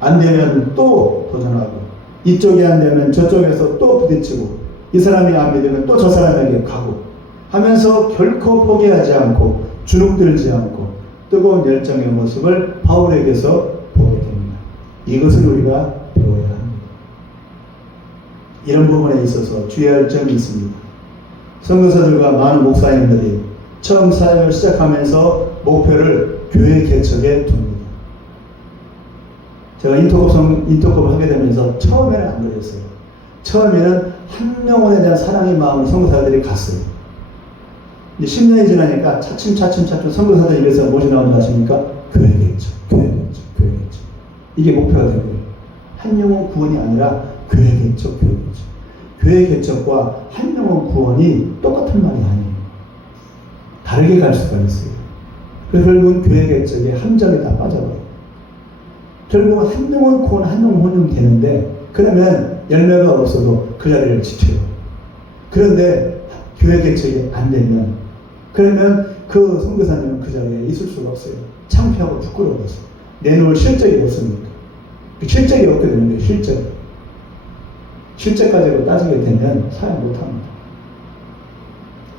안 되면 또 도전하고 이쪽이 안 되면 저쪽에서 또 부딪히고 이 사람이 안 믿으면 또 저 사람에게 가고 하면서 결코 포기하지 않고 주눅들지 않고 뜨거운 열정의 모습을 바울에게서 보게 됩니다. 이것을 우리가 배워야 합니다. 이런 부분에 있어서 주의할 점이 있습니다. 선교사들과 많은 목사님들이 처음 사역을 시작하면서 목표를 교회 개척에 둡니다. 제가 인터컵을 하게 되면서 처음에는 안 그랬어요. 처음에는 한 영혼에 대한 사랑의 마음을 선교사들이 갔어요. 이제 10년이 지나니까 차츰 선교사들 입에서 무엇이 나오는지 아십니까? 교회 개척. 이게 목표가 된 거예요. 한 영혼 구원이 아니라 교회 개척. 교회 개척과 한 영혼 구원이 똑같은 말이 아니에요. 다르게 갈 수가 있어요. 그래서 결국은 교회 개척에 함정이 다 빠져버려요. 결국은 한 영혼 구원, 한 영혼 혼용 되는데 그러면 열매가 없어도 그 자리를 지켜요. 그런데 교회 개척이 안 되면 그러면 그 선교사님은 그 자리에 있을 수가 없어요. 창피하고 부끄러워서 내놓을 실적이 없으니까. 그 실적이 없게 되는 거예요. 실적까지로 따지게 되면 사역 못합니다.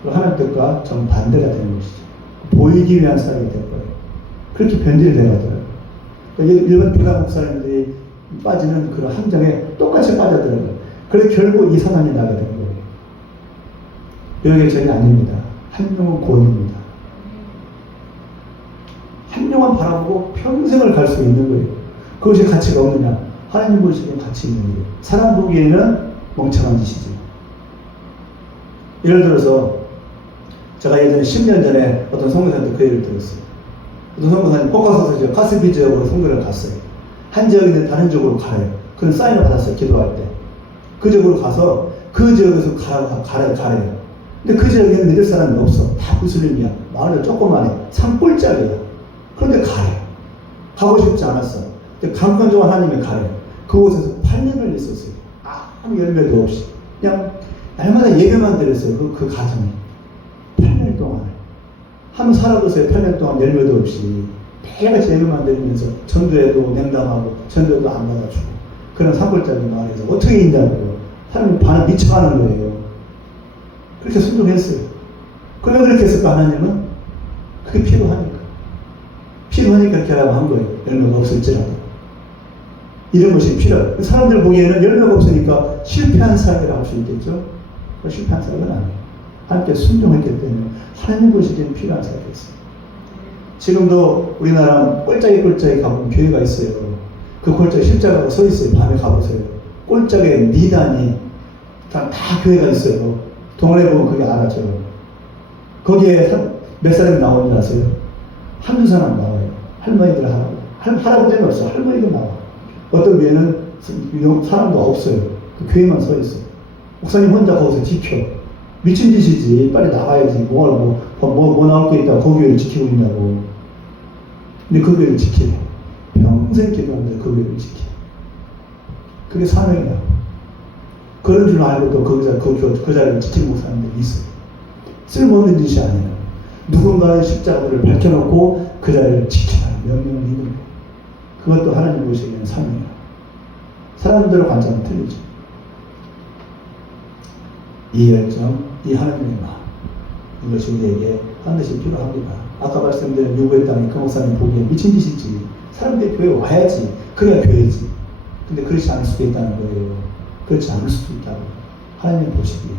하나님 뜻과 정반대가 되는 것이죠. 보이기 위한 사역이 될 거예요. 그렇게 변질이 되거든요. 일반 교회 목사님들이 빠지는 그런 함정에 똑같이 빠져들어요. 그래서 결국 이 사람이 나게 된 거예요. 여기가 전혀 아닙니다. 한 영혼 구원입니다. 한 영혼 바라보고 평생을 갈 수 있는 거예요. 그것이 가치가 없느냐? 하나님 보시기엔 가치 있는 거예요. 사람 보기에는 멍청한 짓이죠. 예를 들어서 제가 예전에 10년 전에 어떤 선교사한테 그 얘기를 들었어요. 어떤 선교사님 포커스에서 카스피 지역으로 선교를 갔어요. 한 지역인데 다른 지역으로 가래요. 그런 사인을 받았어요. 기도할 때. 그 지역으로 가서 그 지역에서 가래요. 근데 그 지역에는 믿을 사람이 없어. 다 무슬림이야. 마을도 조그만해. 산골짜기야. 그런데 가래. 가고 싶지 않았어. 근데 강건조한 하나님의 가래. 그곳에서 8년을 있었어요. 아무 열매도 없이. 그냥 날마다 예배만 드렸어요. 그 가정에. 8년 동안. 한번 살아보세요. 8년 동안 열매도 없이. 매일같이 예배만 드리면서 전도에도 냉담하고 전도에도 안 받아주고 그런 산골짜기 마을에서 어떻게 있냐고요. 사람이 반은 미쳐가는 거예요. 그렇게 순종했어요. 그러면 그렇게 했을까 하나님은? 그게 필요하니까 그렇게 하라고 한 거예요. 열매가 없을지라도. 이런 것이 필요해요. 사람들 보기에는 열매가 없으니까 실패한 사역이라고 할 수 있겠죠? 실패한 사역은 아니에요. 함께 순종했기 때문에 하나님 보시기엔 필요한 사역이었어요. 지금도 우리나라 꼴짝이 가보면 교회가 있어요. 그 꼴짝이 십자가가 서 있어요. 밤에 가보세요. 꼴짝에 미단이 다 교회가 있어요. 동원해 보면 그게 알아죠. 거기에 몇 사람이 나오는지 아세요? 한두 사람 나와요. 할머니들 할아버지는 없어. 할머니들 나와. 어떤 교회는 사람도 없어요. 그 교회만 서 있어요. 목사님 혼자 거기서 지켜. 미친 짓이지. 빨리 나가야지. 뭐 나올 게 있다고 그 교회를 지키고 있냐고. 근데 그 교회를 지켜요. 평생 기도하면서 그 교회를 지켜. 그게 사명이야. 그런 줄 알고 또 그 자리를 지키는 목사님들이 있어요. 쓸모없는 짓이 아니라 누군가의 십자가를 밝혀놓고 그 자리를 지키라는 명령을 있는 거예요. 그것도 하나님 보시기에는 사명이야. 사람들의 관점은 틀리죠. 이 열정, 이 하나님의 마음, 이것이 우리에게 반드시 필요합니다. 아까 말씀드린 미국의 땅에 그 목사님 보기에 미친 짓이지. 사람들이 교회 와야지. 그래야 교회지. 근데 그렇지 않을 수도 있다는 거예요. 그렇지 않을 수도 있다고. 하나님 보시기에.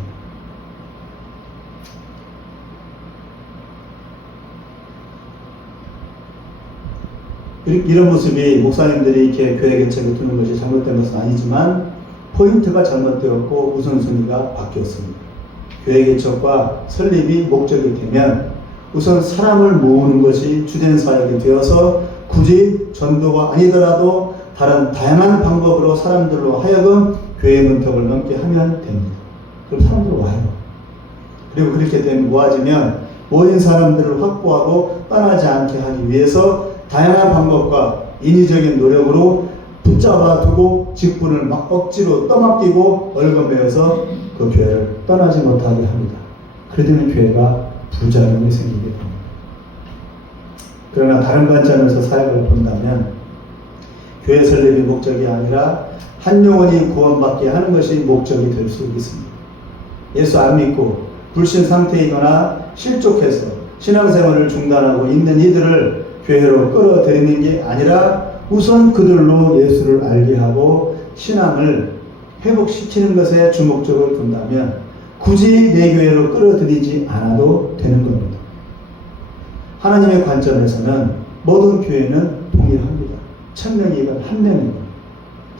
이런 모습이 목사님들이 이렇게 교회 개척에 두는 것이 잘못된 것은 아니지만 포인트가 잘못되었고 우선순위가 바뀌었습니다. 교회 개척과 설립이 목적이 되면 우선 사람을 모으는 것이 주된 사역이 되어서 굳이 전도가 아니더라도 다른 다양한 방법으로 사람들로 하여금 교회 문턱을 넘게 하면 됩니다. 그럼 사람들 와요. 그리고 그렇게 되면 모아지면 모인 사람들을 확보하고 떠나지 않게 하기 위해서 다양한 방법과 인위적인 노력으로 붙잡아 두고 직분을 막 억지로 떠맡기고 얼거매어서 그 교회를 떠나지 못하게 합니다. 그러면 교회가 부작용이 생기게 됩니다. 그러나 다른 관점에서 사역을 본다면 교회 설립이 목적이 아니라 한 영혼이 구원받게 하는 것이 목적이 될 수 있습니다. 예수 안 믿고 불신 상태이거나 실족해서 신앙생활을 중단하고 있는 이들을 교회로 끌어들이는 게 아니라 우선 그들로 예수를 알게 하고 신앙을 회복시키는 것에 주목적을 둔다면 굳이 내 교회로 끌어들이지 않아도 되는 겁니다. 하나님의 관점에서는 모든 교회는 동일합니다. 1000명이건 1명이건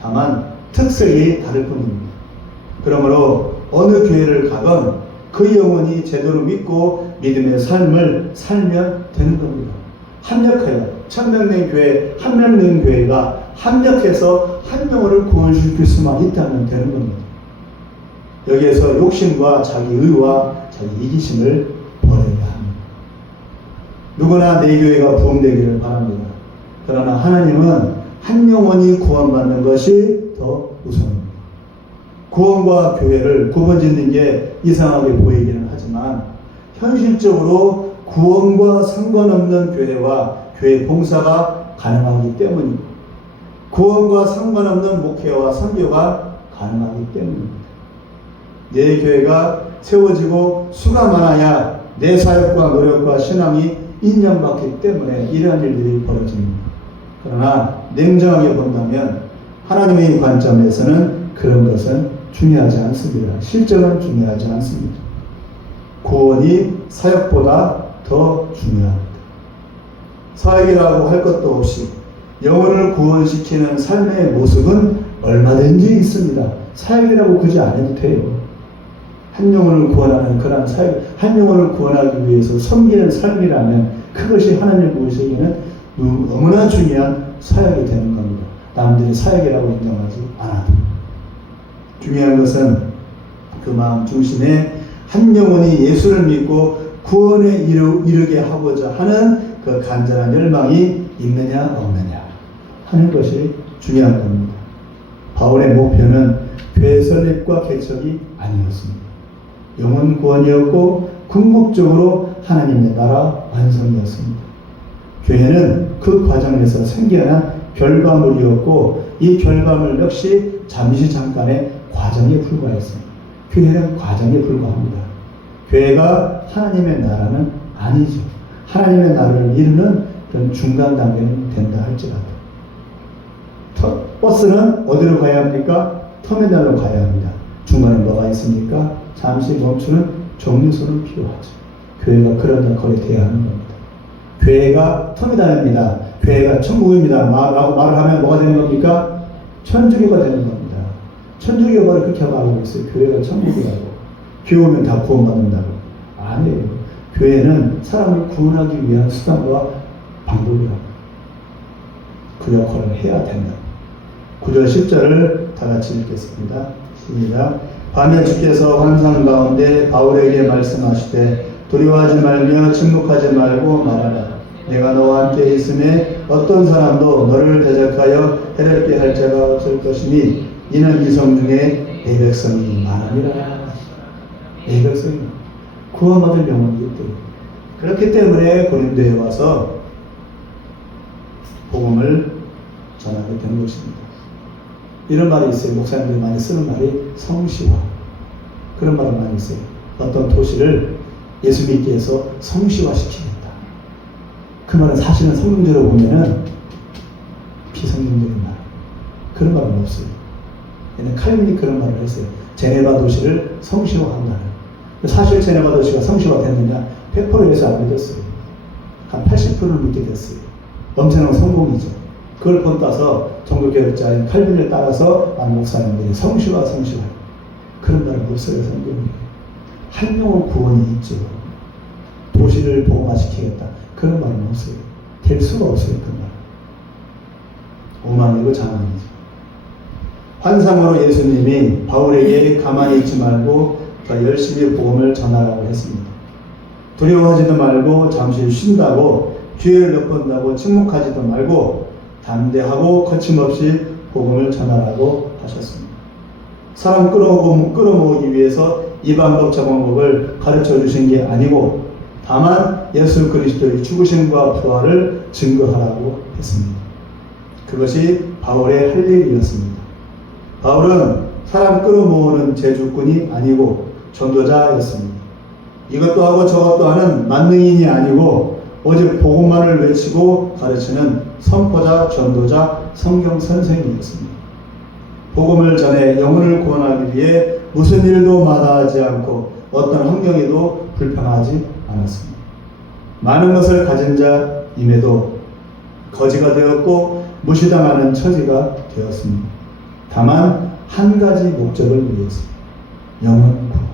다만 특색이 다를 뿐입니다. 그러므로 어느 교회를 가건 그 영혼이 제대로 믿고 믿음의 삶을 살면 되는 겁니다. 합력하여 1000명 된 교회, 1명 된 교회가 합력해서 한 영혼을 구원시킬 수만 있다면 되는 겁니다. 여기에서 욕심과 자기 의와 자기 이기심을 버려야 합니다. 누구나 내 교회가 부흥되기를 바랍니다. 그러나 하나님은 한 영혼이 구원받는 것이 더 우선입니다. 구원과 교회를 구분짓는 게 이상하게 보이기는 하지만 현실적으로 구원과 상관없는 교회와 교회 봉사가 가능하기 때문입니다. 구원과 상관없는 목회와 선교가 가능하기 때문입니다. 내 교회가 세워지고 수가 많아야 내 사역과 노력과 신앙이 인정받기 때문에 이러한 일들이 벌어집니다. 그러나 냉정하게 본다면 하나님의 관점에서는 그런 것은 중요하지 않습니다. 실정은 중요하지 않습니다. 구원이 사역보다 더 중요합니다. 사역이라고 할 것도 없이 영혼을 구원시키는 삶의 모습은 얼마든지 있습니다. 사역이라고 굳이 안 해도 돼요. 한 영혼을 구원하는 그런 사역, 한 영혼을 구원하기 위해서 섬기는 삶이라면 그것이 하나님 보시기에는 너무나 중요한 사역이 되는 겁니다. 남들이 사역이라고 인정하지 않아도. 중요한 것은 그 마음 중심에 한 영혼이 예수를 믿고 구원에 이르게 하고자 하는 그 간절한 열망이 있느냐 없느냐 하는 것이 중요한 겁니다. 바울의 목표는 교회 설립과 개척이 아니었습니다. 영혼 구원이었고 궁극적으로 하나님의 나라 완성이었습니다. 교회는 그 과정에서 생겨난 결과물이었고 이 결과물 역시 잠시 잠깐의 과정에 불과했습니다. 교회는 과정에 불과합니다. 교회가 하나님의 나라는 아니죠. 하나님의 나라를 이루는 그런 중간 단계는 된다 할지라도 버스는 어디로 가야 합니까? 터미널로 가야 합니다. 중간에 뭐가 있습니까? 잠시 멈추는 정류소는 필요하죠. 교회가 그런 역할이 되어야 하는 겁니다. 교회가 터미널입니다. 교회가 천국입니다. 라고 말을 하면 뭐가 되는 겁니까? 천주교가 되는 겁니다. 천주교가 그렇게 말하고 있어요. 교회가 천국이라고. 교회 오면 다 구원받는다고. 아니에요. 교회는 사람을 구원하기 위한 수단과 방법이라고. 그 역할을 해야 된다. 9절 10절을 다 같이 읽겠습니다. 시작. 밤에 주께서 환상 가운데 바울에게 말씀하시되 두려워하지 말며 침묵하지 말고 말하라. 내가 너와 함께 있음에 어떤 사람도 너를 대적하여 해롭게 할 자가 없을 것이니 이는 이성 중에 내 백성이 많으니라. 내 백성이 구원받을 영혼이 있대. 그렇기 때문에 고린도에 와서 복음을 전하게 된 것입니다. 이런 말이 있어요. 목사님들이 많이 쓰는 말이 성시화. 그런 말이 많이 있어요. 어떤 도시를 예수 믿기 위해서 성시화 시키겠다. 그 말은 사실은 성경적으로 보면은 비성경적인 말. 그런 말은 없어요. 얘는 칼빈이 그런 말을 했어요. 제네바 도시를 성시화한다는. 사실 제네바 도시가 성시화 됐느냐? 100%에서 안 믿었어요. 한 80%를 믿게 됐어요. 엄청난 성공이죠. 그걸 본따서 종교개혁자인 칼빈을 따라서 많은 목사님들이 성시화 그런 말은 없어요. 성경에. 한 명은 구원이 있죠. 도시를 복음화시키겠다. 그런 말은 없어요. 될 수가 없어요. 그 말. 오만이고 자만이죠. 환상으로 예수님이 바울에게 가만히 있지 말고 더 열심히 복음을 전하라고 했습니다. 두려워하지도 말고 잠시 쉰다고, 기회를 엿본다고 침묵하지도 말고 담대하고 거침없이 복음을 전하라고 하셨습니다. 사람 끌어모으기 위해서 이 방법 저 방법을 가르쳐 주신 게 아니고 다만 예수 그리스도의 죽으심과 부활을 증거하라고 했습니다. 그것이 바울의 할 일이었습니다. 바울은 사람 끌어모으는 제주꾼이 아니고 전도자였습니다. 이것도 하고 저것도 하는 만능인이 아니고 오직 복음만을 외치고 가르치는 선포자, 전도자, 성경 선생이었습니다. 복음을 전해 영혼을 구원하기 위해 무슨 일도 마다하지 않고 어떤 환경에도 불평하지 않았습니다. 많은 것을 가진 자임에도 거지가 되었고 무시당하는 처지가 되었습니다. 다만 한 가지 목적을 위해서, 영혼 구원.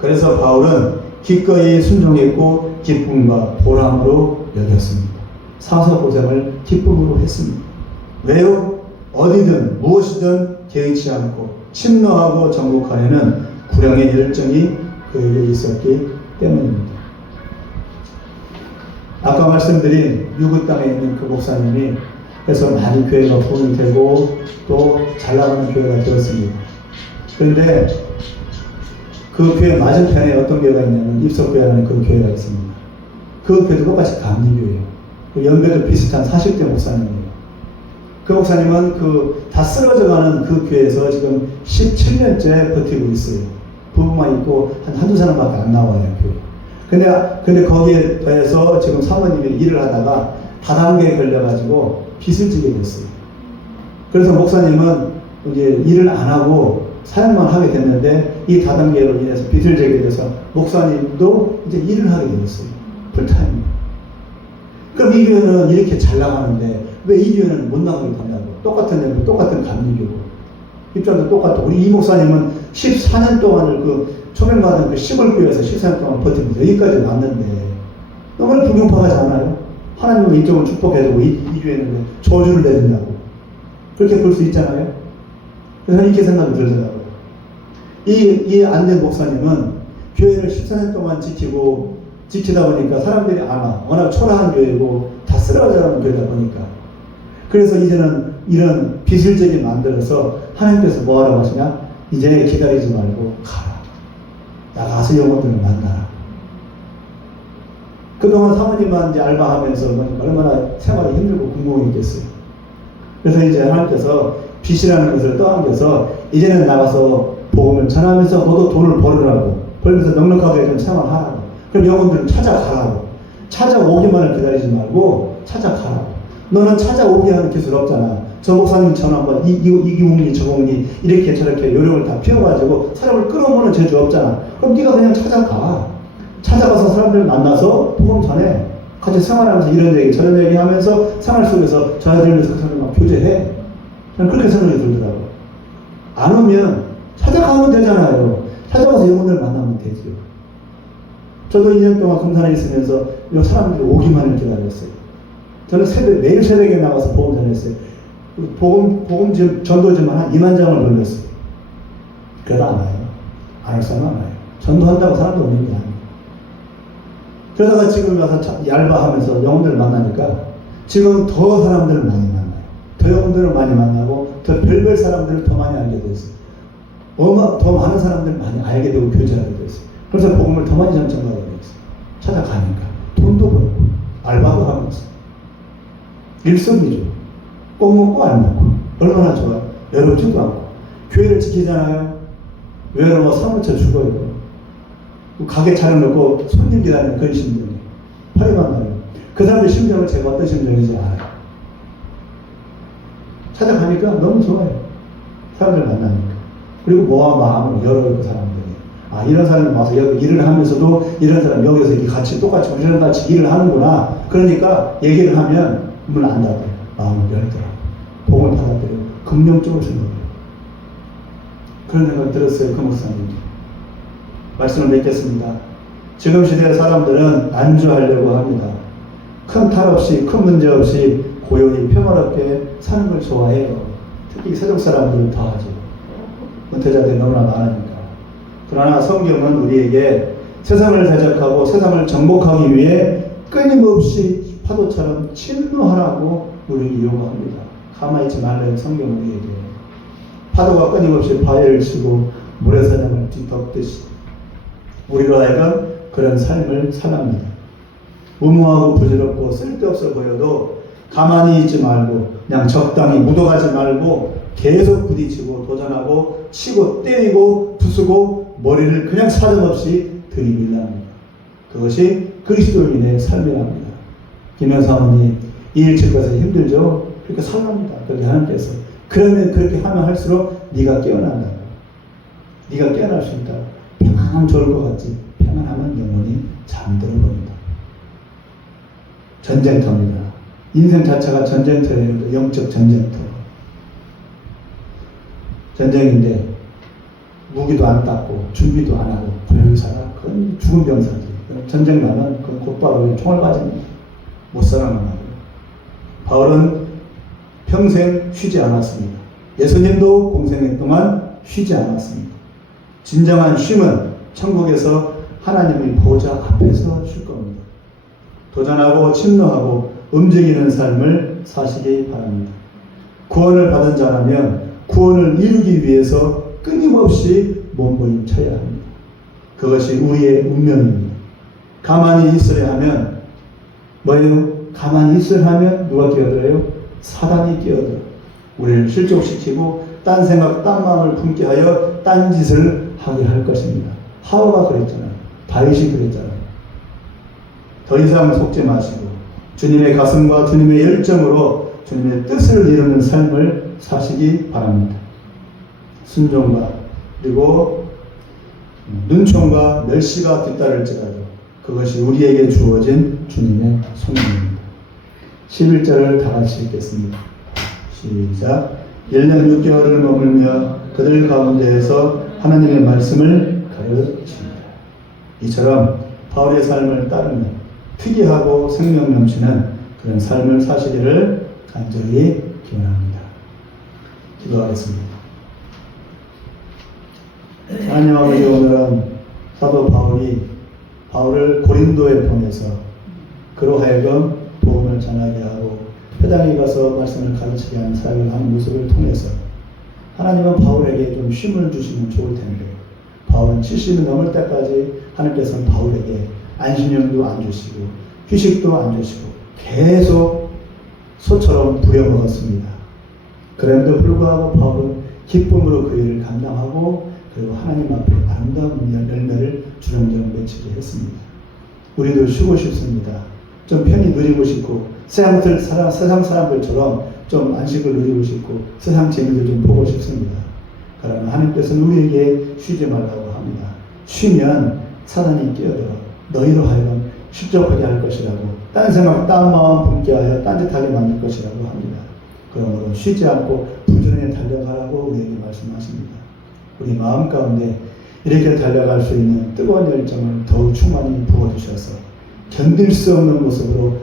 그래서 바울은 기꺼이 순종했고 기쁨과 보람으로 여겼습니다. 사서고생을 기쁨으로 했습니다. 왜요? 어디든 무엇이든 개의치 않고 침노하고 정복하려는 구령의 열정이 그에게 있었기 때문입니다. 아까 말씀드린 유구 땅에 있는 그 목사님이 해서 많이 교회가 부흥이 되고 또 잘 나가는 교회가 되었습니다. 그런데 그 교회 맞은편에 어떤 교회가 있냐면 입석교회라는 그 교회가 있습니다. 그 교회도 똑같이 감리교회예요. 그 연배도 비슷한 40대 목사님이에요. 그 목사님은 다 쓰러져가는 그 교회에서 지금 17년째 버티고 있어요. 부부만 있고 한두 사람밖에 안 나와요, 교회. 근데 거기에 더해서 지금 사모님이 일을 하다가 다단계에 걸려가지고 빚을 지게 됐어요. 그래서 목사님은 이제 일을 안 하고 사역만 하게 됐는데 이 다단계로 인해서 빚을 지게 돼서 목사님도 이제 일을 하게 되었어요. 풀타임. 그럼 이 교회는 이렇게 잘 나가는데 왜 이 교회는 못 나가게 되냐고. 똑같은 연배, 똑같은 감리교고. 입장도 똑같고. 우리 이 목사님은 14년 동안을 초빙받은 그 시골교회에서 14년 동안 버티면서 여기까지 왔는데 너무나 불경파하지 않아요? 하나님은 이쪽을 축복해주고 이 교회는 저주를 내린다고. 그렇게 볼 수 있잖아요? 그래서 이렇게 생각이 들더라고요. 이 안된 목사님은 교회를 14년 동안 지키다 보니까 사람들이 안 와. 워낙 초라한 교회고 다 쓰러져가는 교회다 보니까. 그래서 이제는 이런 비슬적이 만들어서 하나님께서 뭐 하라고 하시냐? 이제 기다리지 말고 가라. 나가서 영혼들을 만나라. 그동안 사모님만 이제 알바하면서 얼마나 생활이 힘들고 궁금했겠어요. 그래서 이제 하나님께서 빚이라는 것을 떠안겨서 이제는 나가서 복음을 전하면서 너도 돈을 벌면서 넉넉하게 좀 생활하라고. 그럼 영혼들을 찾아가라고. 찾아오기만을 기다리지 말고 찾아가라고. 너는 찾아오게 하는 기술 없잖아. 저 목사님처럼 뭐 이기웅리 저공리 이렇게 저렇게 요령을 다 피워가지고 사람을 끌어모는 재주 없잖아. 그럼 네가 그냥 찾아가. 찾아가서 사람들 만나서 복음 전해. 같이 생활하면서 이런 얘기 저런 얘기 하면서 생활 속에서 전화 들으면서 그 사람과 교제해. 저는 그렇게 생각이 들더라고요. 안 오면 찾아가면 되잖아요. 찾아가서 영혼을 만나면 되죠. 저도 2년 동안 금산에 있으면서 이 사람들이 오기만을 기다렸어요. 저는 매일 새벽에 나가서 복음 전했어요. 복음 전도지만 한 2만 장을 돌렸어요. 그래도 안 와요. 안 할 사람은 안 와요. 전도한다고 사람도 오는 게 아니에요. 그러다가 지금 와서 얄바하면서 영혼들을 만나니까 지금 더 사람들을 많이 만나요. 더 영혼들을 많이 만나고 더 별별 사람들을 더 많이 알게 됐어요. 더 많은 사람들을 많이 알게 되고 교제하게 됐어요. 그래서 복음을 더 많이 전하게 됐어요. 찾아가니까 돈도 벌고 알바도 하면서 일석이조. 꼭 먹고 안 먹고 얼마나 좋아요. 외롭지도 않고 교회를 지키잖아요. 외로워 사무쳐 죽어요. 가게 차려놓고 손님 기다리는 그런 심정이에요. 파리만 나요. 그 사람의 심정을 제가 어떤 심정인지 알아요. 찾아가니까 너무 좋아요. 사람들 만나니까. 그리고 마음을 열어요. 그 사람들이. 이런 사람이 와서 여기 일을 하면서도 이런 사람 여기서 이렇게 같이 똑같이 우리랑 같이 일을 하는구나. 그러니까 얘기를 하면 문 안 닫아요. 마음을 열더라고요. 복을 받아들여요. 긍정적으로 생각해요. 그런 생각 들었어요. 그 목사님. 말씀을 맺겠습니다. 지금 시대의 사람들은 안주하려고 합니다. 큰 탈 없이, 큰 문제 없이 고요히 평화롭게 사는 걸 좋아해요. 특히 세속 사람들은 더 하죠. 은퇴자들이 너무나 많으니까. 그러나 성경은 우리에게 세상을 대적하고 세상을 정복하기 위해 끊임없이 파도처럼 침노하라고 우리를 요구합니다. 가만히 있지 말라는 성경 우리에게. 파도가 끊임없이 바위를 치고 모래사장을 뒤덮듯이 우리로 하여금 그런 삶을 살랍니다. 무모하고 부질없고 쓸데없어 보여도 가만히 있지 말고 그냥 적당히 묻어가지 말고 계속 부딪히고 도전하고 치고 때리고 부수고 머리를 그냥 사정없이 들이밀라 합니다. 그것이 그리스도인의 삶이랍니다. 김영사 어머니 이 일 칠 것은 힘들죠? 그렇게 살랍니다. 그렇게 하나님께서. 그러면 그렇게 하면 할수록 네가 깨어난다. 네가 깨어날 수 있다. 평안하면 좋을 것 같지. 평안하면 영혼이 잠들어 버린다. 전쟁터입니다. 인생 자체가 전쟁터예요. 영적 전쟁터. 전쟁인데 무기도 안 닦고 준비도 안 하고 조용히 살아. 그건 죽은 병사지. 전쟁 나면 그건 곧바로 총알 맞습니다. 못 살아나는 거예요. 바울은 평생 쉬지 않았습니다. 예수님도 공생애 동안 쉬지 않았습니다. 진정한 쉼은 천국에서 하나님의 보좌 앞에서 쉴 겁니다. 도전하고 침노하고 움직이는 삶을 사시기 바랍니다. 구원을 받은 자라면 구원을 이루기 위해서 끊임없이 몸부림쳐야 합니다. 그것이 우리의 운명입니다. 가만히 있으려 하면 뭐예요? 가만히 있으려 하면 누가 끼어들어요? 사단이 끼어들어 우리를 실족시키고 딴 생각, 딴 마음을 품게 하여 딴 짓을 하게 할 것입니다. 하와가 그랬잖아요. 다윗이 그랬잖아요. 더 이상 속지 마시고 주님의 가슴과 주님의 열정으로 주님의 뜻을 이루는 삶을 사시기 바랍니다. 순종과 그리고 눈총과 멸시가 뒤따를지라도 그것이 우리에게 주어진 주님의 소명입니다. 11절을 다 같이 읽겠습니다. 시작. 1년 6개월을 머물며 그들 가운데에서 하나님의 말씀을 가르칩니다. 이처럼 바울의 삶을 따르며 특이하고 생명 넘치는 그런 삶을 사시기를 간절히 기원합니다. 기도하겠습니다. 하나님 아버지, 오늘은 사도 바울을 고린도에 보내서 그로 하여금 복음을 전하게 하고 회당에 가서 말씀을 가르치게 하는 사역을 하는 모습을 통해서 하나님은 바울에게 좀 쉼을 주시면 좋을 텐데 바울은 70이 넘을 때까지 하나님께서는 바울에게 안식년도 안 주시고 휴식도 안 주시고 계속 소처럼 부려먹었습니다. 그럼에도 불구하고 바울은 기쁨으로 그 일을 감당하고 그리고 하나님 앞에 아름다운 열매를 주렁주렁 맺히게 했습니다. 우리도 쉬고 싶습니다. 좀 편히 누리고 싶고 세상 사람들처럼 좀 안식을 누리고 싶고 세상 재미를 좀 보고 싶습니다. 그러나 하나님께서는 우리에게 쉬지 말라고 합니다. 쉬면 사단이 끼어들어 너희로 하여금 실족하게 할 것이라고 딴 생각, 딴 마음 품게 하여 딴짓하게 만들 것이라고 합니다. 그러므로 쉬지 않고 부지런히 달려가라고 우리에게 말씀하십니다. 우리 마음 가운데 이렇게 달려갈 수 있는 뜨거운 열정을 더욱 충만히 부어주셔서 견딜 수 없는 모습으로